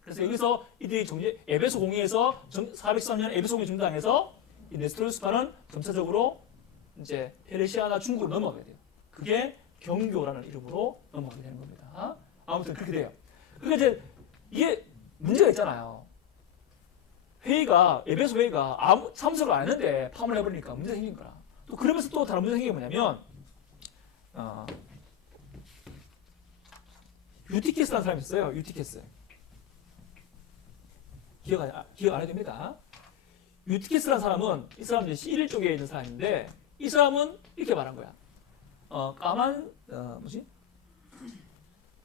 그래서 여기서 이들이 에베소 공의에서 413년 에베소 공의 중당에서 이 네스토리우스파는 점차적으로 이제 페르시아나 중국으로 넘어가게 돼요. 그게 경교라는 이름으로 넘어가게 되는 겁니다. 아무튼 그렇게 돼요. 그러니까 이제 이게 문제가 있잖아요. 에베소 회의가 아무 참석을 안 했는데 파문을 해버리니까 문제가 생긴 거야. 또 그러면서 또 다른 문제가 생긴 게 뭐냐면 유티케스라는 사람이 있어요. 유티케스. 기억 안 해도 됩니다. 유티케스라는 사람은 이 사람은 시릴 쪽에 있는 사람인데 이 사람은 이렇게 말한 거야.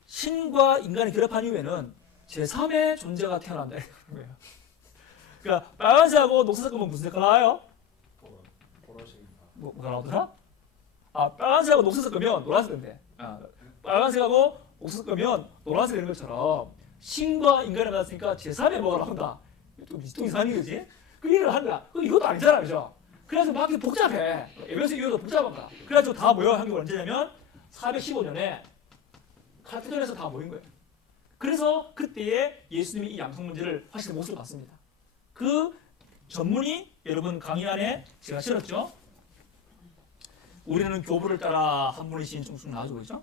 신과 인간이 결합한 이후에는 제3의 존재가 태어난다 이런 거예요. 그러니까 빨간색하고 녹색 섞으면 무슨 색깔 나와요? 보라색입니다. 뭐가 나오더라? 빨간색하고 녹색 섞으면 노란색인데. 빨간색하고 녹색 섞으면 노란색 되는 것처럼 신과 인간을 만났으니까 제3의 뭐가 나온다. 또 이상한 거지? 그 일을 하는 거야. 이것도 아니잖아, 그죠? 그래서 막 복잡해. 에베소 이후도 복잡한 거야. 그래가지고 다 모여한 게 언제냐면 415년에 칼케돈에서 다 모인 거예요. 그래서 그때에 예수님이 이 양성 문제를 확실히 못을 봤습니다. 그 전문이 여러분 강의 안에 제가 실었죠. 우리는 교부를 따라 한 분이신 쭉쭉 나와주고 있죠.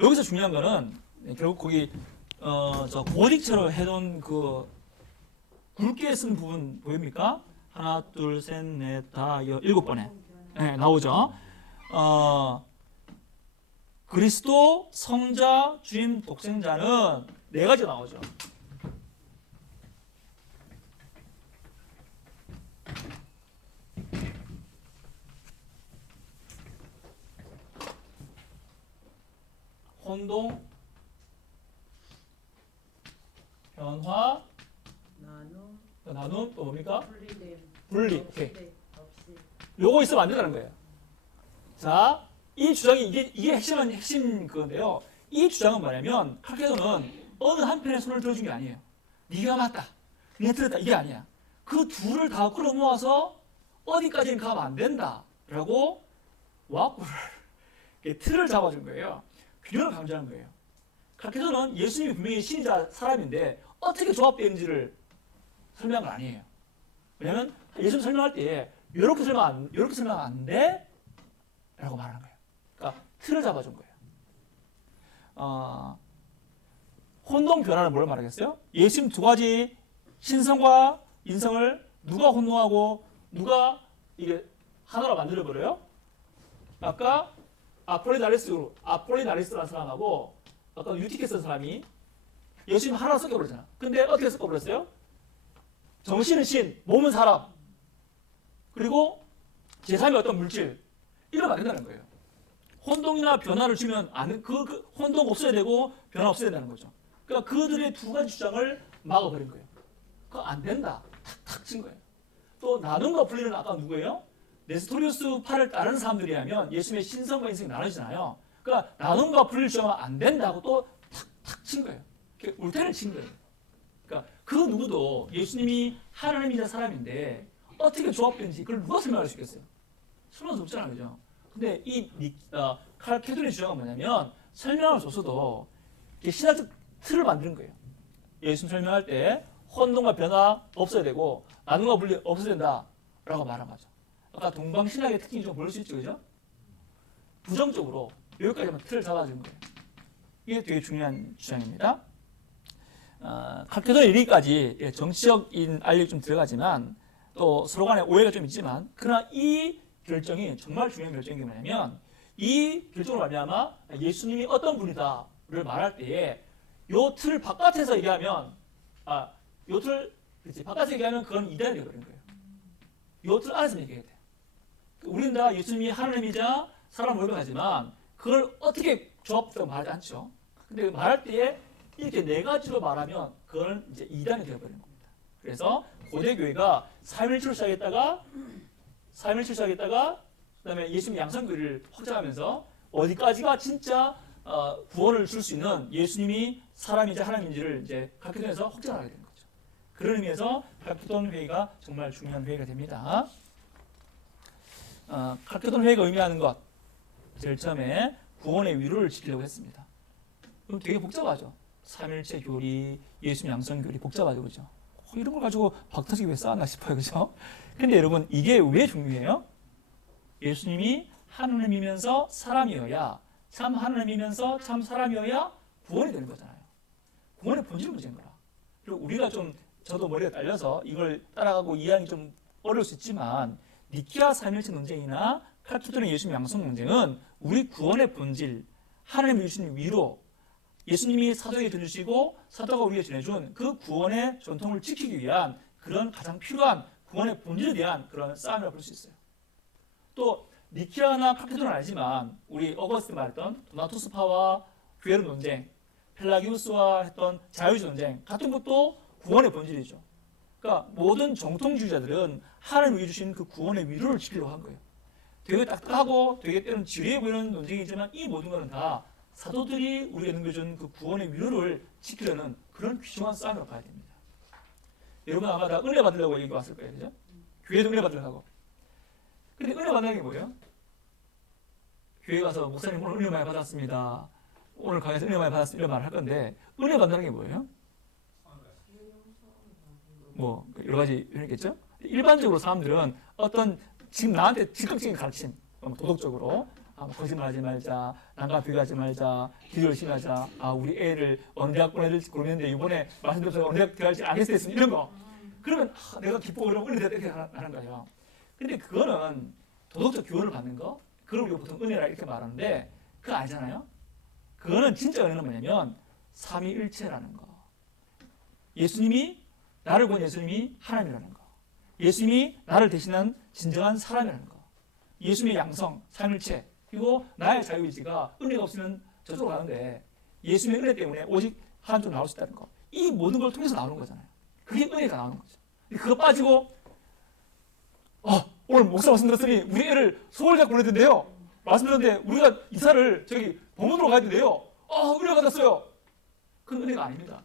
여기서 중요한 거는 결국 거기 저 고딕처럼 해놓은 그 굵게 쓴 부분 보입니까? 하나, 둘, 셋, 넷, 다, 7번에 네, 나오죠. 그리스도, 성자, 주임, 독생자는 4가지 나오죠. 혼동, 변화, 나눔, 또 뭡니까? 분리. 오케이. 요거 있으면 안 된다는 거예요. 자, 이 주장이 이게 핵심 그건데요. 이 주장은 뭐냐면 칼케도는 어느 한편에 손을 들어준 게 아니에요. 네가 맞다, 네가 틀렸다 이게 아니야. 그 둘을 다 끌어모아서 어디까지는 가면 안 된다라고 와꾸를 틀을 잡아준 거예요. 균형을 강조하는 거예요. 칼케도는 예수님이 분명히 신이자 사람인데 어떻게 조합되는지를 설명한 건 아니에요. 왜냐하면 예수님 설명할 때 이렇게 설명 안 돼? 라고 말하는 거예요. 그러니까 틀을 잡아준 거예요. 혼동 변화는 뭘 말하겠어요? 예수님 2가지 신성과 인성을 누가 혼동하고 누가 이게 하나로 만들어버려요? 아까 아폴리나리스라는 사람하고 아까 유티케스라는 사람이 예수님 하나로 섞여버렸잖아. 근데 어떻게 섞어버렸어요? 정신은 신, 몸은 사람, 그리고 제3의 어떤 물질, 이러면 안 된다는 거예요. 혼동이나 변화를 주면 그 혼동 없어야 되고 변화 없어야 된다는 거죠. 그러니까 그들의 2가지 주장을 막아버린 거예요. 그거 안 된다. 탁탁 친 거예요. 또 나눔과 분리는 아까 누구예요? 네스토리우스 파를 따르는 사람들이 하면 예수님의 신성과 인성이 나눠지잖아요. 그러니까 나눔과 분리를 주장하면 안 된다고 또 탁탁 친 거예요. 울타리를 친 거예요. 그러니까 그 누구도 예수님이 하나님이자 사람인데 어떻게 조합되는지 그걸 누가 설명할 수 있겠어요? 설명할 수 없잖아요, 그죠? 근데 칼케도의 주장은 뭐냐면 설명을 줬어도 이렇게 신학적 틀을 만드는 거예요. 예수님 설명할 때 혼돈과 변화 없어야 되고 나눔과 분리 없어야 된다라고 말한 거죠. 아까 동방신학의 특징이 좀 보일 수 있죠, 그죠? 부정적으로 여기까지만 틀을 잡아준 거예요. 이게 되게 중요한 주장입니다. 칼케도의 이르기까지 정치적인 알력이 좀 들어가지만 또 서로 간에 오해가 좀 있지만 그러나 이 결정이 정말 중요한 결정인 게 뭐냐면 이 결정으로 말미암아 예수님이 어떤 분이다를 말할 때에 요 틀 바깥에서 얘기하면 바깥에서 얘기하면 그건 이단이 되어버린 거예요. 요 틀 안에서 얘기해야 돼요. 우리는 다 예수님이 하나님이자 사람 모형하지만 그걸 어떻게 조합해서 말하지 않죠. 근데 말할 때에 이렇게 네 가지로 말하면 그건 이제 이단이 되어버리는 겁니다. 그래서 고대 교회가 3일체로 시작했다가 그다음에 예수님 양성교회를 확장하면서 어디까지가 진짜 구원을 줄 수 있는 예수님이 사람이자 하나님인지를 이제 칼케돈에서 확장하게 되는 거죠. 그런 의미에서 칼케돈 회의가 정말 중요한 회의가 됩니다. 칼케돈 회의가 의미하는 것 제일 처음에 구원의 위로를 지키려고 했습니다. 그럼 되게 복잡하죠. 삼일체 교리, 예수님 양성 교리 복잡하죠, 그죠? 이런 걸 가지고 박터지게 왜 쌓았나 싶어요, 그죠? 근데 여러분 이게 왜 중요해요? 예수님이 하나님이면서 사람이어야 참 하나님이면서 참 사람이어야 구원이 되는 거잖아요. 구원의 본질 문제인 거라. 그리고 우리가 저도 머리가 딸려서 이걸 따라가고 이해하기 좀 어려울 수 있지만 니키아 삼일체 논쟁이나 칼케돈의 예수님 양성 논쟁은 우리 구원의 본질, 하나님이 주신 위로, 예수님이 사도에게 전해주시고 사도가 우리에게 전해준 그 구원의 전통을 지키기 위한 그런 가장 필요한 구원의 본질에 대한 그런 싸움이라고 볼 수 있어요. 또 니키아나 칼케돈은 알지만 우리 어거스틴 말했던 도나투스파와 교회론 논쟁, 펠라기우스와 했던 자유주의 논쟁 같은 것도 구원의 본질이죠. 그러니까 모든 정통주의자들은 하나님이 주신 그 구원의 위로를 지키려고 한 거예요. 되게 딱딱하고 되게 때로는 지루해 보이는 논쟁이지만 이 모든 것은 다 사도들이 우리에게 넘겨준 그 구원의 위로를 지키려는 그런 귀중한 싸움이라고 봐야 됩니다. 여러분 아마 다 은혜 받으려고 여기 왔을 거예요, 그죠? 교회도 은혜 받으려고. 근데 은혜 받는 게 뭐예요? 교회 가서 목사님 오늘 은혜 많이 받았습니다. 오늘 강의에서 은혜 많이 받았습니다. 이런 말을 할 건데 은혜 받는 게 뭐예요? 뭐 여러 가지 있겠죠? 일반적으로 사람들은 어떤 지금 나한테 즉각적인 가르침, 도덕적으로 거짓말하지 말자, 남과 비교하지 말자, 기도 열심히 하자, 우리 애를 어느 대학 보내들지 모르겠는데 이번에 말씀드려서 어느 대학 들어갈지 안 했으면 이런 거. 그러면 내가 기쁘고 그러면 은혜 이렇게 하는 거예요. 근데 그거는 도덕적 교훈을 받는 거, 그걸 우리가 보통 은혜라 이렇게 말하는데 그거 아니잖아요. 그거는 진짜 은혜는 뭐냐면 삼위일체라는 거. 예수님이 나를 본 예수님이 하나님이라는 거. 예수님이 나를 대신한 진정한 사람이라는 거. 예수님의 양성, 삼일체. 그리고 나의 자유의지가 은혜가 없으면 저쪽으로 가는데 예수님의 은혜 때문에 오직 하나님으로 나올 수 있다는 거. 이 모든 걸 통해서 나오는 거잖아요. 그게 은혜가 나오는 거죠. 그거 빠지고 오늘 목사 말씀 들었으니 우리 애를 서울 대학 보내던데요. 말씀 들었는데 우리가 이사를 저기 범원으로 가야 된대요. 은혜 받았어요. 그건 은혜가 아닙니다.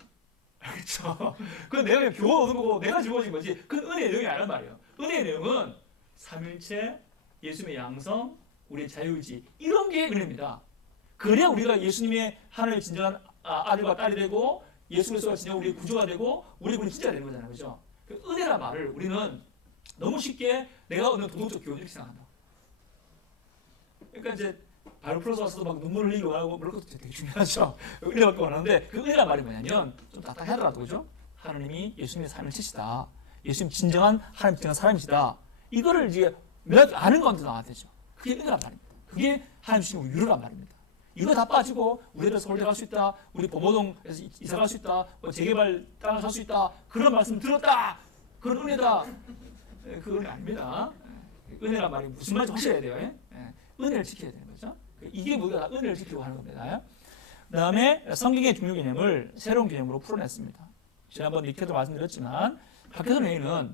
알겠죠? 그건 내가 그냥 교훈 얻은 거고 내가 주어진 거지. 그건 은혜의 내용이 아니란 말이에요. 은혜의 내용은 삼일체, 예수님의 양성, 우리의 자유의지 이런 게 은혜입니다. 그래야 우리가 예수님의 하나님의 진정한 아들과 딸이 되고 예수 그리스도가 진정 우리의 구조가 되고 우리 분이 진짜 되는 거잖아요. 그렇죠? 그 은혜란 말을 우리는 너무 쉽게 내가 얻는 도덕적 교훈 이렇게 생각한다. 그러니까 이제 바로 플러스 와서도 막 눈물 흘리고 하고 그런 것도 되게 중요하죠. 은혜 받고 원하는데 그 은혜란 말이 뭐냐면 좀 딱딱하더라도 그죠? 하나님이 예수님의 삶을 치시다. 예수님 진정한 하나님 진정한 사람이시다. 이거를 이제 내가 아는 건데 나와야 되죠. 그게 은혜란 말입니다. 그게 하나님 주신 위로란 말입니다. 이거 다 빠지고 우리들 서울대 갈 수 있다. 우리 범어동에서 이사 갈 수 있다. 재개발 땅을 살 수 있다. 그런 말씀 들었다. 그런 은혜다. 그 은혜 아닙니다. 은혜란 말이 무슨 말인지 하셔야 돼요. 은혜를 지켜야 되는 거죠. 이게 우리가 은혜를 지키고 하는 겁니다. 그 다음에 성경의 중요 개념을 새로운 개념으로 풀어냈습니다. 지난번 니케도 말씀드렸지만 칼케돈 회의는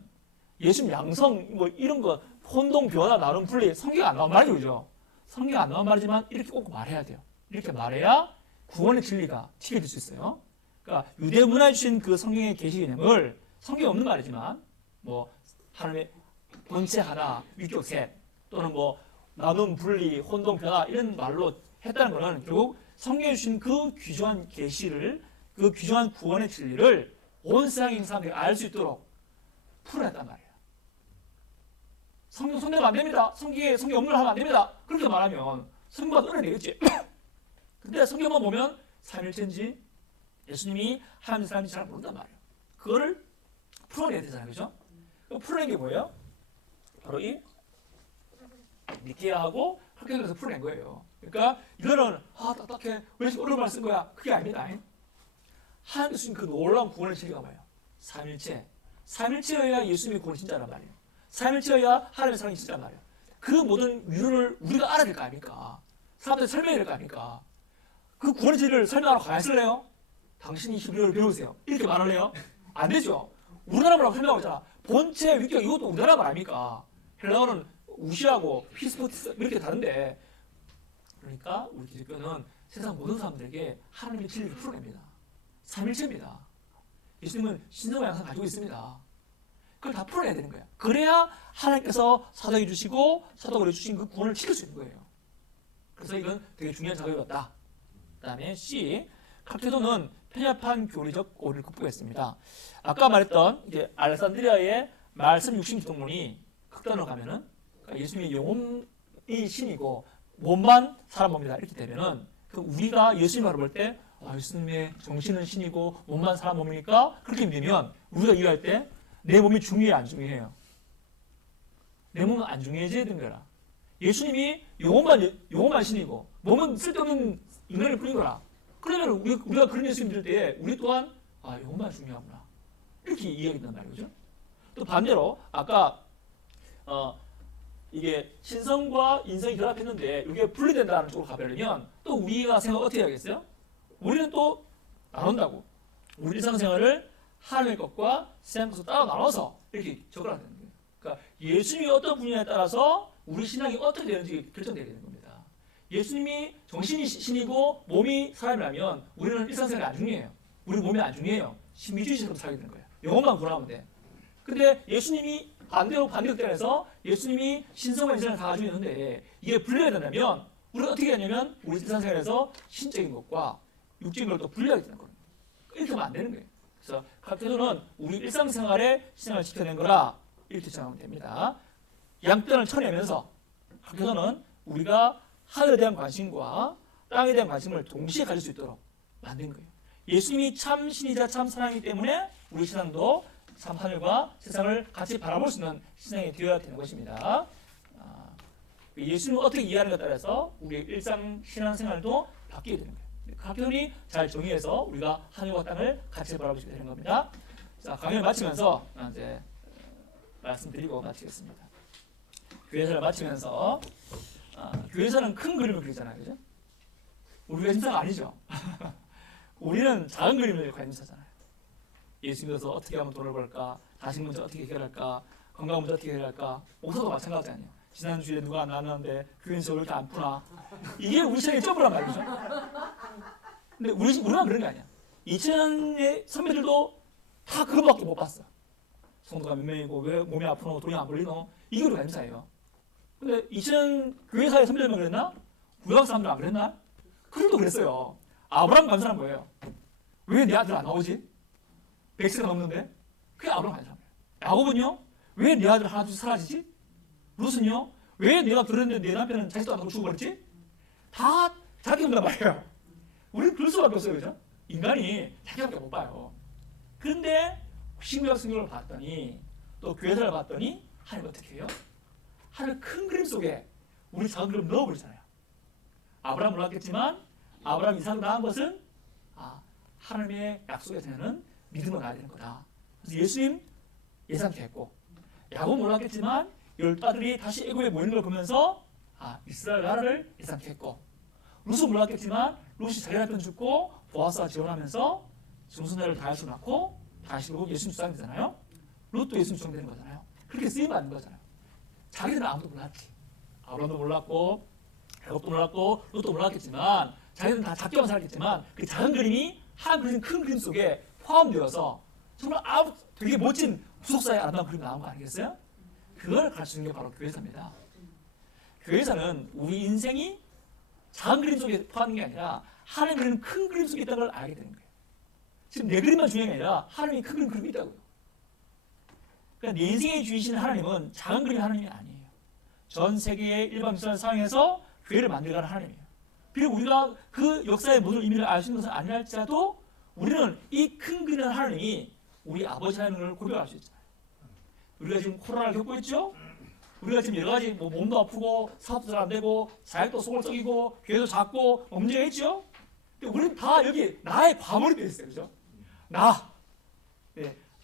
예수님 양성 뭐 이런 거 혼동 변화 나름 분리 성경에 안 나온 말이죠. 그죠? 성경에 안 나온 말이지만 이렇게 꼭 말해야 돼요. 이렇게 말해야 구원의 진리가 지켜질 수 있어요. 그러니까 유대 문화에 주신 그 성경의 계시 개념을 성경에 없는 말이지만 뭐 하나님의 본체 하나, 위격 셋, 또는 뭐 나눔, 분리, 혼동, 변화 이런 말로 했다는 것은 결국 성경에 주신 그 귀중한 계시를 그 귀중한 구원의 진리를 온 세상의 사람들이 알 수 있도록 풀어냈단 말이에요. 성경 손대면 안 됩니다. 성경 없는 하면 안 됩니다. 그렇게 말하면 성경과 은혜 되겠지. 근데 성경만 보면 삼일체인지 예수님이 하나님 사람인지 잘 모른단 말이에요. 그거를 풀어내야 되잖아요. 그죠? 풀어낸 게 뭐예요? 바로 이 니케아하고 학교에서 풀어낸 거예요. 그러니까 이거는 딱딱해. 왜 이렇게 어려운 말 쓴 거야? 그게 아닙니다. 하나님께서 주신 그 놀라운 구원의 진리가 뭐예요? 삼일체. 삼일체여야 예수님의 구원이 진짜란 말이에요. 삼일체여야 하나님의 사랑이 진짜란 말이에요. 그 모든 위로를 우리가 알아야 될 거 아닙니까? 사람들이 설명해야 될 거 아닙니까? 그 구원의 진리를 설명하러 가야 쓸래요? 당신이 히브리어를 배우세요. 이렇게 말할래요? 안 되죠. 우리나라 말하고 설명하고 있잖아. 본체, 위격 이것도 우리나라 말 아닙니까? 헬라어는 우시하고 피스포티스 이렇게 다른데 그러니까 우리 기독교는 세상 모든 사람들에게 하나님의 진리를 풀어냅니다. 삼일체입니다. 예수님은 신성과 양상 가지고 있습니다. 그걸 다 풀어내야 되는 거야. 그래야 하나님께서 사도해 주시고 사도가 주신 그 구원을 지킬 수 있는 거예요. 그래서 이건 되게 중요한 작업이었다. 그 다음에 C. 각태도는 편협한 교리적 오류를 극복했습니다. 아까 말했던 이제 알렉산드리아의 말씀 60기독론이 극단으로 가면은 그러니까 예수님의 영혼이 신이고 몸만 사람 몸이다 이렇게 되면은 그 우리가 예수님을 바라볼 때 예수님의 정신은 신이고 몸만 사람 몸이니까 그렇게 믿으면 우리가 이해할 때 내 몸이 중요해 안 중요해요? 내 몸은 안 중요해져야 되는 거라. 예수님이 영혼만 신이고 몸은 쓸데없는 인간일 뿐인 거라. 그러면 우리가 그런 예수님 들을 때 우리 또한 영혼만 중요하구나 이렇게 이해하겠단 말이죠. 또 반대로 아까 이게 신성과 인성이 결합했는데 이게 분리된다는 쪽으로 가버리면 또 우리가 생각 어떻게 해야겠어요? 우리는 또 나눈다고. 우리 일상생활을 하나님의 것과 세상 것을 따로 나눠서 이렇게 적으라는 거예요. 그러니까 예수님이 어떤 분야에 따라서 우리 신앙이 어떻게 되는지 결정되게 되는 겁니다. 예수님이 정신이 신이고 몸이 사람이라면 우리는 일상생활이 안 중요해요. 우리 몸이 안 중요해요. 신비주의처럼 살게 되는 거예요. 영혼만 구원하면 돼. 근데 예수님이 반대극단에서 예수님이 신성과 인성을 다 가지고 있는데 이게 분리가 된다면 우리가 어떻게 하냐면 우리 일상생활에서 신적인 것과 육적인 걸 또 분리하게 되는 거예요. 이렇게 하면 안 되는 거예요. 그래서 각태도는 우리 일상생활에 신앙을 지켜낸 거라 이렇게 생각하면 됩니다. 양편을 쳐내면서 각태도는 우리가 하늘에 대한 관심과 땅에 대한 관심을 동시에 가질 수 있도록 만든 거예요. 예수님이 참 신이자 참 사랑이기 때문에 우리 신앙도 참 하늘과 세상을 같이 바라볼 수 있는 신앙이 되어야 되는 것입니다. 예수님을 어떻게 이해하는 것에 따라서 우리의 일상 신앙생활도 바뀌게 되는 거예요. 각편이 잘 정의해서 우리가 하늘과 땅을 같이 바라볼 수 있게 되는 겁니다. 자, 강연을 마치면서 이제 말씀드리고 마치겠습니다. 교회사를 마치면서 교회사는 큰 그림을 그리잖아요, 그죠? 우리가 심사가 아니죠. 우리는 작은 그림을 관심사잖아요. 예수 믿어서 어떻게 하면 돈을 벌까? 자식 문제 어떻게 해결할까? 건강 문제 어떻게 해결할까? 목사도 마찬가지 아니에요. 지난주에 누가 안 나왔는데 교인서 왜 이렇게 안 푸나? 이게 우리 신앙의 점프란 말이죠. 근데 우리만 그런 게 아니야. 2000년의 선배들도 다 그거밖에 못 봤어. 성도가 몇 명이고 왜 몸이 아프노 돈이 안 벌리노? 이게 우리 관심사예요. 근데 2000년 교회사의 선배들만 그랬나? 구약 사람들 안 그랬나? 그들도 그랬어요. 아브라함 감사한 거예요. 왜 내 아들 안 나오지? 100세가 넘는데? 그게 아브라함 감사한 거예요. 야곱은요? 왜 내 아들 하나 둘 사라지지? 룻은요? 왜 내가 그랬는데 내 남편은 자식도 안 하고 죽어버렸지? 다 자기 본단 말이에요. 우리는 그럴 수밖에 없어요. 그죠? 인간이 자기밖에 못 봐요. 그런데 신구약 성경을 봤더니 또 교회사를 봤더니 하나님 어떻게 해요? 하나님 큰 그림 속에 우리 작은 그림 넣어버리잖아요. 아브라함 몰랐겠지만 아브라함 이삭을 낳은 것은 하나님의 약속에 대한 믿음을 가야 되는 거다. 그래서 예수님 예상케 했고 야곱 몰랐겠지만 10아들이 다시 애굽에 모이는 걸 보면서 이스라엘 나라를 예상케 했고 룻은 몰랐겠지만 룻이 자기 남편 죽고 보아스와 지원하면서 중순회를 다시 낳고 다시 결국 예수님 수상되잖아요. 룻도 예수님 수상되는 거잖아요. 그렇게 쓰임받는 거잖아요. 자기들은 아무도 몰랐지. 아브라함도 몰랐고 야곱도 몰랐고 룻도 몰랐겠지만 자기들은 다 작게만 살았겠지만 그 작은 그림이 한 그림 큰 그림 속에 포함되어서 정말 되게 멋진 구속사의 아름다운 그림이 나온 거 아니겠어요? 그걸 가르치는 게 바로 교회사입니다. 교회에서는 우리 인생이 작은 그림 속에 포함된 게 아니라 하나님 그리는 큰 그림 속에 있다는 걸 알게 되는 거예요. 지금 내 그림만 중요한 게 아니라 하나님이 큰 그림 그리고 있다고요. 그러니까 내 인생의 주이신 하나님은 작은 그림 하나님이 아니에요. 전 세계의 일반 미션을 사용해서 교회를 만들어가는 하나님이에요. 비록 우리가 그 역사의 모든 의미를 알 수 있는 것은 아니랄지라도 우리는 이 큰 그림의 하나님이 우리 아버지 하나님을 고백할 수 있잖아요. 우리가 지금 코로나를 겪고 있죠? 우리가 지금 여러 가지 뭐 몸도 아프고 사업도 잘 안 되고 자격도 속을 썩이고 교회도 작고 문제가 있죠? 근데 우리는 다 여기 나의 과몰입 되어 있어요. 그죠?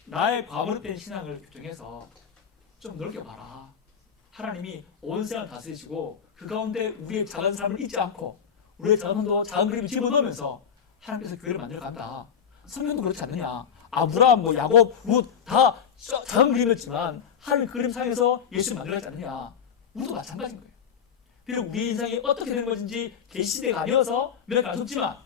나의 과몰입된 신앙을 규정해서 좀 넓게 봐라. 하나님이 온 세상을 다스리시고 그 가운데 우리의 작은 삶을 잊지 않고 우리의 작은 손도 작은 그림을 집어넣으면서 하나님께서 교회를 만들어간다. 성경도 그렇지 않느냐. 아브라함, 뭐 야곱, 룻 다 작은 그림이었지만 하나님 그 그림 상에서 예수를 만들어가지 않느냐. 우리도 마찬가지인 거예요. 비록 우리 인생이 어떻게 된 것인지 계시대가 아니어서 몇 안 속지만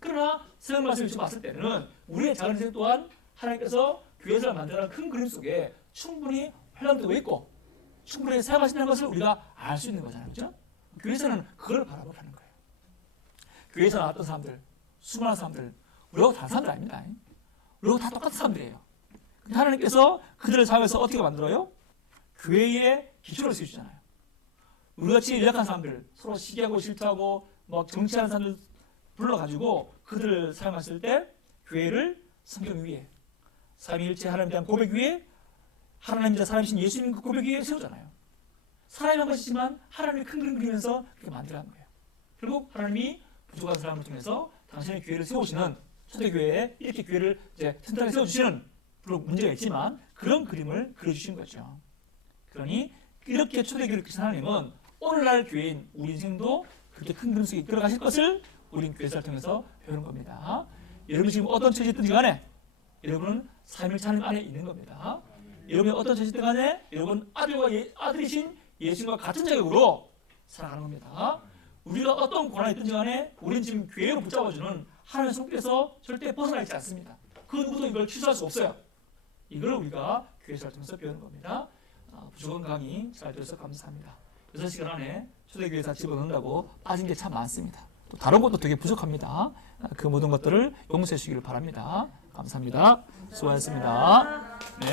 그러나 성경 말씀을 지금 봤을 때는 우리의 작은 인생 또한 하나님께서 교회를 만들어가는 큰 그림 속에 충분히 활용되고 있고 충분히 사용하신다는 것을 우리가 알 수 있는 거잖아요. 그렇죠? 교회에서는 그걸 바라보라는 거예요. 교회에서 나왔던 사람들, 수많은 사람들, 우리하고 다른 사람들 아닙니다. 우리하고 다 똑같은 사람들이에요. 근데 하나님께서 그들을 사용해서 어떻게 만들어요? 교회의 기초를 세우시잖아요. 우리같이 연약한 사람들, 서로 시기하고 질투하고 막 정치하는 사람들 불러가지고 그들을 사용했을 때 교회를 성경 위에 삼위일체 하나님에 대한 고백 위에 하나님이자 사람이신 예수님 그 고백 위에 세우잖아요. 사람이 한 것이지만 하나님이 큰 그림 그리면서 그렇게 만들어가는 거예요. 결국 하나님이 부족한 사람을 통해서 당신의 교회를 세우시는 초대교회에 이렇게 교회를 이제 튼튼하게 세워주시는 물론 문제가 있지만 그런 그림을 그려주신 거죠. 그러니 이렇게 초대교회를 그리신 하나님은 오늘날 교회인 우리 인생도 그렇게 큰 그림 속에 이끌어가실 것을 우린 교회사를 통해서 배우는 겁니다. 여러분이 지금 어떤 처지에 있든지 간에 여러분은 삼위일체 하나님 안에 있는 겁니다. 여러분이 어떤 처지에 있든 간에 여러분 아들이신 예수님과 같은 자격으로 살아가는 겁니다. 우리가 어떤 고난이 있든지 간에 우리는 지금 교회로 붙잡아주는 하나님의 손길에서 절대 벗어나 있지 않습니다. 그 누구도 이걸 취소할 수 없어요. 이걸 우리가 교회사를 통해서 배우는 겁니다. 부족한 강의 잘 들어서 감사합니다. 6시간 안에 초대교회사 집어넣는다고 빠진 게 참 많습니다. 또 다른 것도 되게 부족합니다. 그 모든 것들을 용서해 주시기를 바랍니다. 감사합니다. 수고하셨습니다. 네.